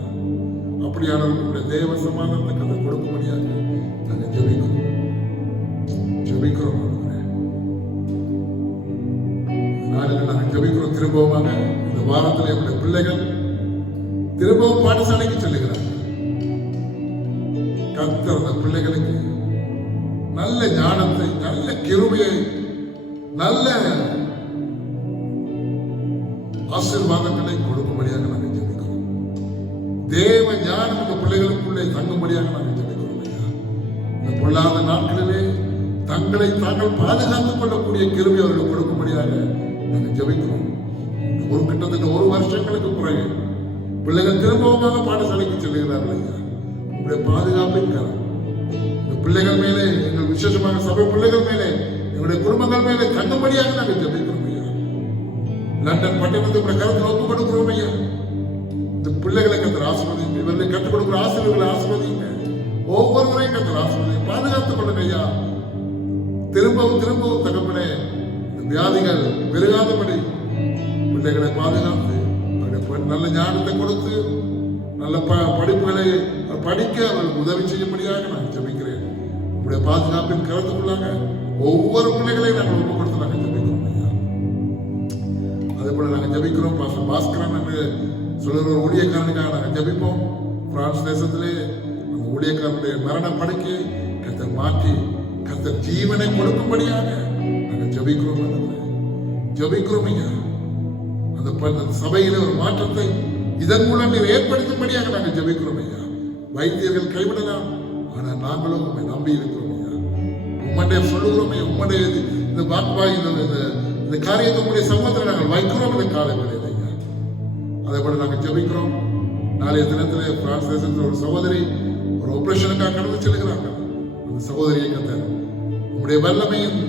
அப்படியானவர்களுடைய தேவ சமாதானத்தை கதை கொடுக்கும்படியாக நாங்கள் ஜபிக்கிறோம். நாளில் நாங்கள் ஜபிக்கிறோம். திரும்பவுமாக இந்த வாரத்தில் என்னுடைய பிள்ளைகள் திரும்பவும் பாடசாலைக்கு செல்லுகிறார்கள். கர்த்தர் அந்த பிள்ளைகளுக்கு நல்ல ஞானத்தை, நல்ல கிருபையை, நல்ல ஆசீர்வாதங்களை கொடுக்கும்படியாக நாங்கள் ஜெபிக்கிறோம். தேவ ஞானம் இந்த பிள்ளைகளுக்குள்ளே தங்கும்படியாக நாங்கள் ஜெபிக்கிறோம் ஐயா. இந்த பொல்லாத நாட்களிலே தங்களை தாங்கள் பாதுகாத்துக் கொள்ளக்கூடிய கிருபை அவர்களுக்கு கொடுக்கும்படியாக நாங்கள் ஜெபிக்கிறோம். ஒரு கிட்டத்தட்ட 1 வருஷங்களுக்கு பிறகு பிள்ளைகள் திரும்பவுமாக பாடசாலைக்கு செல்லுகிறார்கள் ஐயா. உங்களுடைய பாதுகாப்பின் காரணம் இந்த பிள்ளைகள் மேலே, எங்கள் விசேஷமாக சபை பிள்ளைகள் மேலே, எங்களுடைய குடும்பங்கள் மேலே தங்கும்படியாக நாங்கள் ஜெபிக்கிறோம் ஐயா. லண்டன் பட்டணத்துடைய கருத்தில் ஒப்புக் கொடுக்கிறோம் ஐயா. இந்த பிள்ளைகளை கத்தர் ஆசீர்வதிங்க. இவர்களை கற்றுக் கொடுக்கிற ஆசிரியர்களை ஆசீர்வதிங்க. ஒவ்வொருவரையும் கத்தர் ஆசீர்வதிங்க. பாதுகாத்துக் கொள்ளுங்க ஐயா. திரும்பவும் தகப்பனே, இந்த வியாதிகள் பெருகாதபடி பிள்ளைகளை பாதுகாத்து நல்ல ஞானத்தை கொடுத்து நல்ல படிப்புகளை படிக்க அவர்களுக்கு உதவி செய்யும்படியாக நான் ஜெபிக்கிறேன். உங்களுடைய பாதுகாப்பின் கருத்துக்குள்ளாக ஒவ்வொரு பிள்ளைகளையும் நாங்கள் ஒப்புக் கொடுத்து நாங்கள் ஜெபிக்கிறோம் ஐயா. அதே போல நாங்கள் ஜெபிக்கிறோம். பாஸ்கரன் என்று சொல்லுற ஒரு ஊழியக்காரனுக்காக நாங்கள் ஜெபிப்போம். பிரான்ஸ் தேசத்திலே அந்த ஊழியக்காரனுடைய மரண படுக்கையை கர்த்தர் மாற்றி கர்த்தர் ஜீவனை கொடுக்கும்படியாக நாங்கள் ஜெபிக்கிறோம் ஐயா. அந்த சபையில ஒரு மாற்றத்தை இதன் மூலம் நீர் ஏற்படுத்தும்படியாக நாங்கள் ஜெபிக்கிறோம் ஐயா. வைத்தியர்கள் கைவிடலாம், ஆனால் நாங்களும் உண்மை நம்பி இருக்கிறோம் ஐயா. உம்முடைய சொல்லுகிறோம் ஐயா. உம்முடைய இந்த வாக்குவாய் இந்த காரியத்தை உங்களுடைய சமூகத்தில் நாங்கள் வைக்கிறோம் இந்த காலை வேளையில் ஐயா. அதே போல நாங்கள் ஜெபிக்கிறோம். நாளைய தினத்திலே பிரான்ஸ் தேசத்தில் ஒரு சகோதரி ஒரு ஆபரேஷனுக்காக கடந்து செல்கிறாங்க. அந்த சகோதரியை கத்தர் உங்களுடைய வல்லமையும்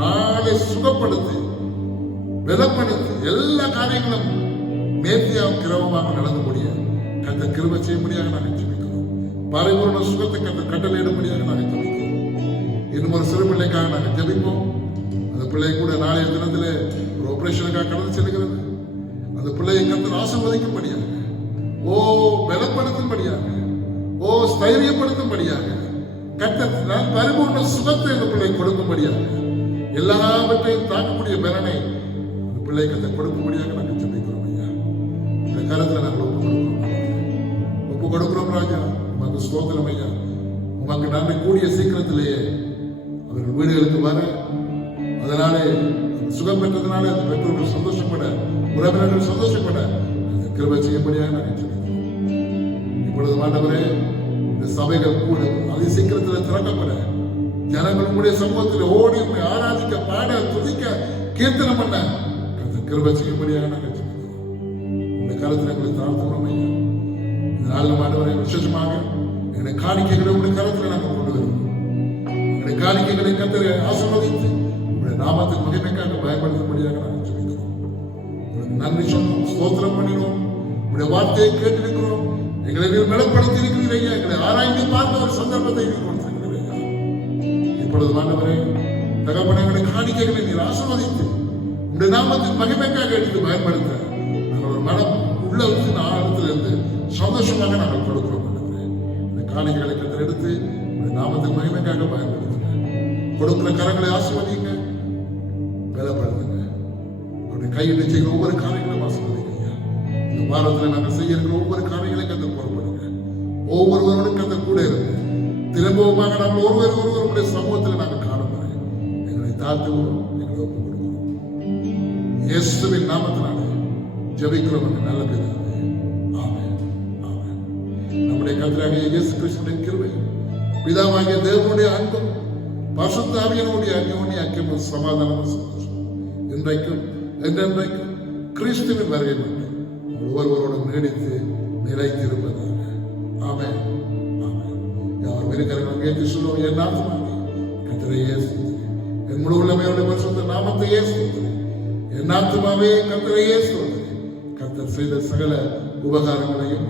நாளை சுகப்படுத்தி பலப்படுத்தி எல்லா காரியங்களும் நேர்த்தியாக கிரமமாக நடந்து முடியாது கத்த கிருபை செய்ய முடியாது நாங்கள் ஜெபிக்கிறோம். பரிபூர்ண சுகத்தை கத்த கட்டளையிடும்படியாக நாங்கள் ஜெபிக்கிறோம். இன்னும் ஒரு சிறு பிள்ளைக்காக நாங்கள் ஜெபிப்போம். அந்த பிள்ளை கூட நாளைய தினத்திலே ஒரு ஆபரேஷனுக்காக கடந்து செல்கிறது. அந்த பிள்ளையை கத்தர் ஆசீர்வதிக்கும்படியாக, பலப்படுத்தும்படியாக, ஸ்தைரியப்படுத்தும்படியாக, கத்தர் பரிபூர்ண சுகத்தை அந்த பிள்ளை கொடுக்கும்படியாக, எல்லாவற்றையும் தாக்கக்கூடிய பலனை பிள்ளை கத்தை கொடுக்கும்படியாக நாங்கள் ஜெபிக்கிறோம் ஐயா. இந்த காலத்தில் நாங்கள் ஒப்பு கொடுக்கிறோம் ராஜா. உமக்கு ஸ்தோத்திரம் ஐயா. உமக்கு நாங்கள் கூடிய சீக்கிரத்திலேயே அவர்கள் வீடுகளுக்கு வர, அதனாலே சுகம் பெற்றதுனால அந்த பெற்றோர்கள் சந்தோஷப்பட, உறவினர்கள் சந்தோஷப்பட அந்த கிருபை செய்யும்படியாக நாங்கள் ஜெபிக்கிறோம். இப்பொழுது ஆண்டவரே, இந்த சபைகள் கூட அதி சீக்கிரத்தில் திறக்கப்பட, ஜனங்கள் உங்களுடைய சமூகத்தில் ஓடி ஆராதிக்க, பாட, துதிக்க, கீர்த்தனம் பண்ண கிருபை செய்யும்படியாக நாங்கள் ஜெபிக்கிறோம். இந்த காலத்தில் எங்களை தாழ்த்துகிறோம் ஐயா. இந்த நாளில் ஆண்டவரை விசேஷமாக எங்களுடைய காணிக்கைகளை உங்களுடைய காலத்தில் நாங்கள் கொண்டு வருவோம். எங்களுடைய காணிக்கைகளை கத்தரை ஆசீர்வதித்து உங்களுடைய நாமத்தின் மகிமைக்காக பயன்படுத்தும்படியாக நாங்கள் ஜெபிக்கிறோம். நன்றி சொன்னோம், ஸ்தோத்திரம் பண்ணினோம். உங்களுடைய வார்த்தையை கேட்டிருக்கிறோம். எங்களை நீர் பலப்படுத்தி இருக்கிறீர்கள். எங்களை ஆராய்ந்து பார்த்த ஒரு சந்தர்ப்பத்தை நீர் கொடுத்திருக்கிறீர்கள். இப்பொழுது ஆண்டவரே, தகப்பனே, எங்களுடைய காணிக்கைகளை நீர் ஆசீர்வதித்து உங்களுடைய நாமத்தின் மகிமைக்காக எடுத்து பயன்படுத்த நாங்கள் ஒரு மனம் உள்ளத்தின் ஆழத்திலிருந்து சந்தோஷமாக நாங்கள் கொடுக்கிறோம். இந்த காணிக்கைகளை கத்தர் எடுத்து உங்களுடைய நாமத்தின் மகிமைக்காக பயன்படுத்துங்க. கொடுக்கிற கரங்களை ஆசீர்வதிங்க, பலப்படுத்துங்க. அவருடைய கையிட்டு செய்கிற ஒவ்வொரு காரியங்களும் ஆசீர்வதிங்க. இந்த வாரத்தில் நாங்கள் செய்ய இருக்கிற ஒவ்வொரு காரியங்களையும் கத்தர் பொறுப்படுங்க. ஒவ்வொருவரோடும் கத்தர் கூட இருந்து திரும்பவுமாக நாங்கள் ஒருவருடைய சமூகத்தில் நாங்கள் காணும்போது எங்களை தாழ்த்துவோம், எங்களை ஒப்புக் கொடுக்கிறோம். இயேசுவின் நாமத்தினாலே ஜெபிக்கிறோம் என்ற நல்ல பிதாவே. ஆமென், ஆமென். நம்முடைய கர்த்தராகிய இயேசு கிறிஸ்துவின் கிருபையும் பிதாவாகிய தேவனுடைய அன்பும் பரிசுத்த ஆவியானவருடைய அந்யோன்ய ஐக்கியமும் சமாதானமும் சந்தோஷம் இன்றைக்கும் என்றென்றைக்கும் கிறிஸ்துவின் வருகை மட்டும் ஒவ்வொருவரோடும் நீடித்து நிலைத்திருப்பதாக. ஆமென், ஆமென். யார் இருக்கிறவர்கள் கேட்டு சொல்லுவோம், என் ஆத்மாவே கர்த்தரையே ஸ்தோத்திரி, என் முழு உள்ளமையோட பரிசுத்த நாமத்தையே ஸ்தோத்திரி, என் ஆத்மாவே கர்த்தரையே ஸ்தோத்திரி, கர்த்தர் செய்த சகல உபகாரங்களையும்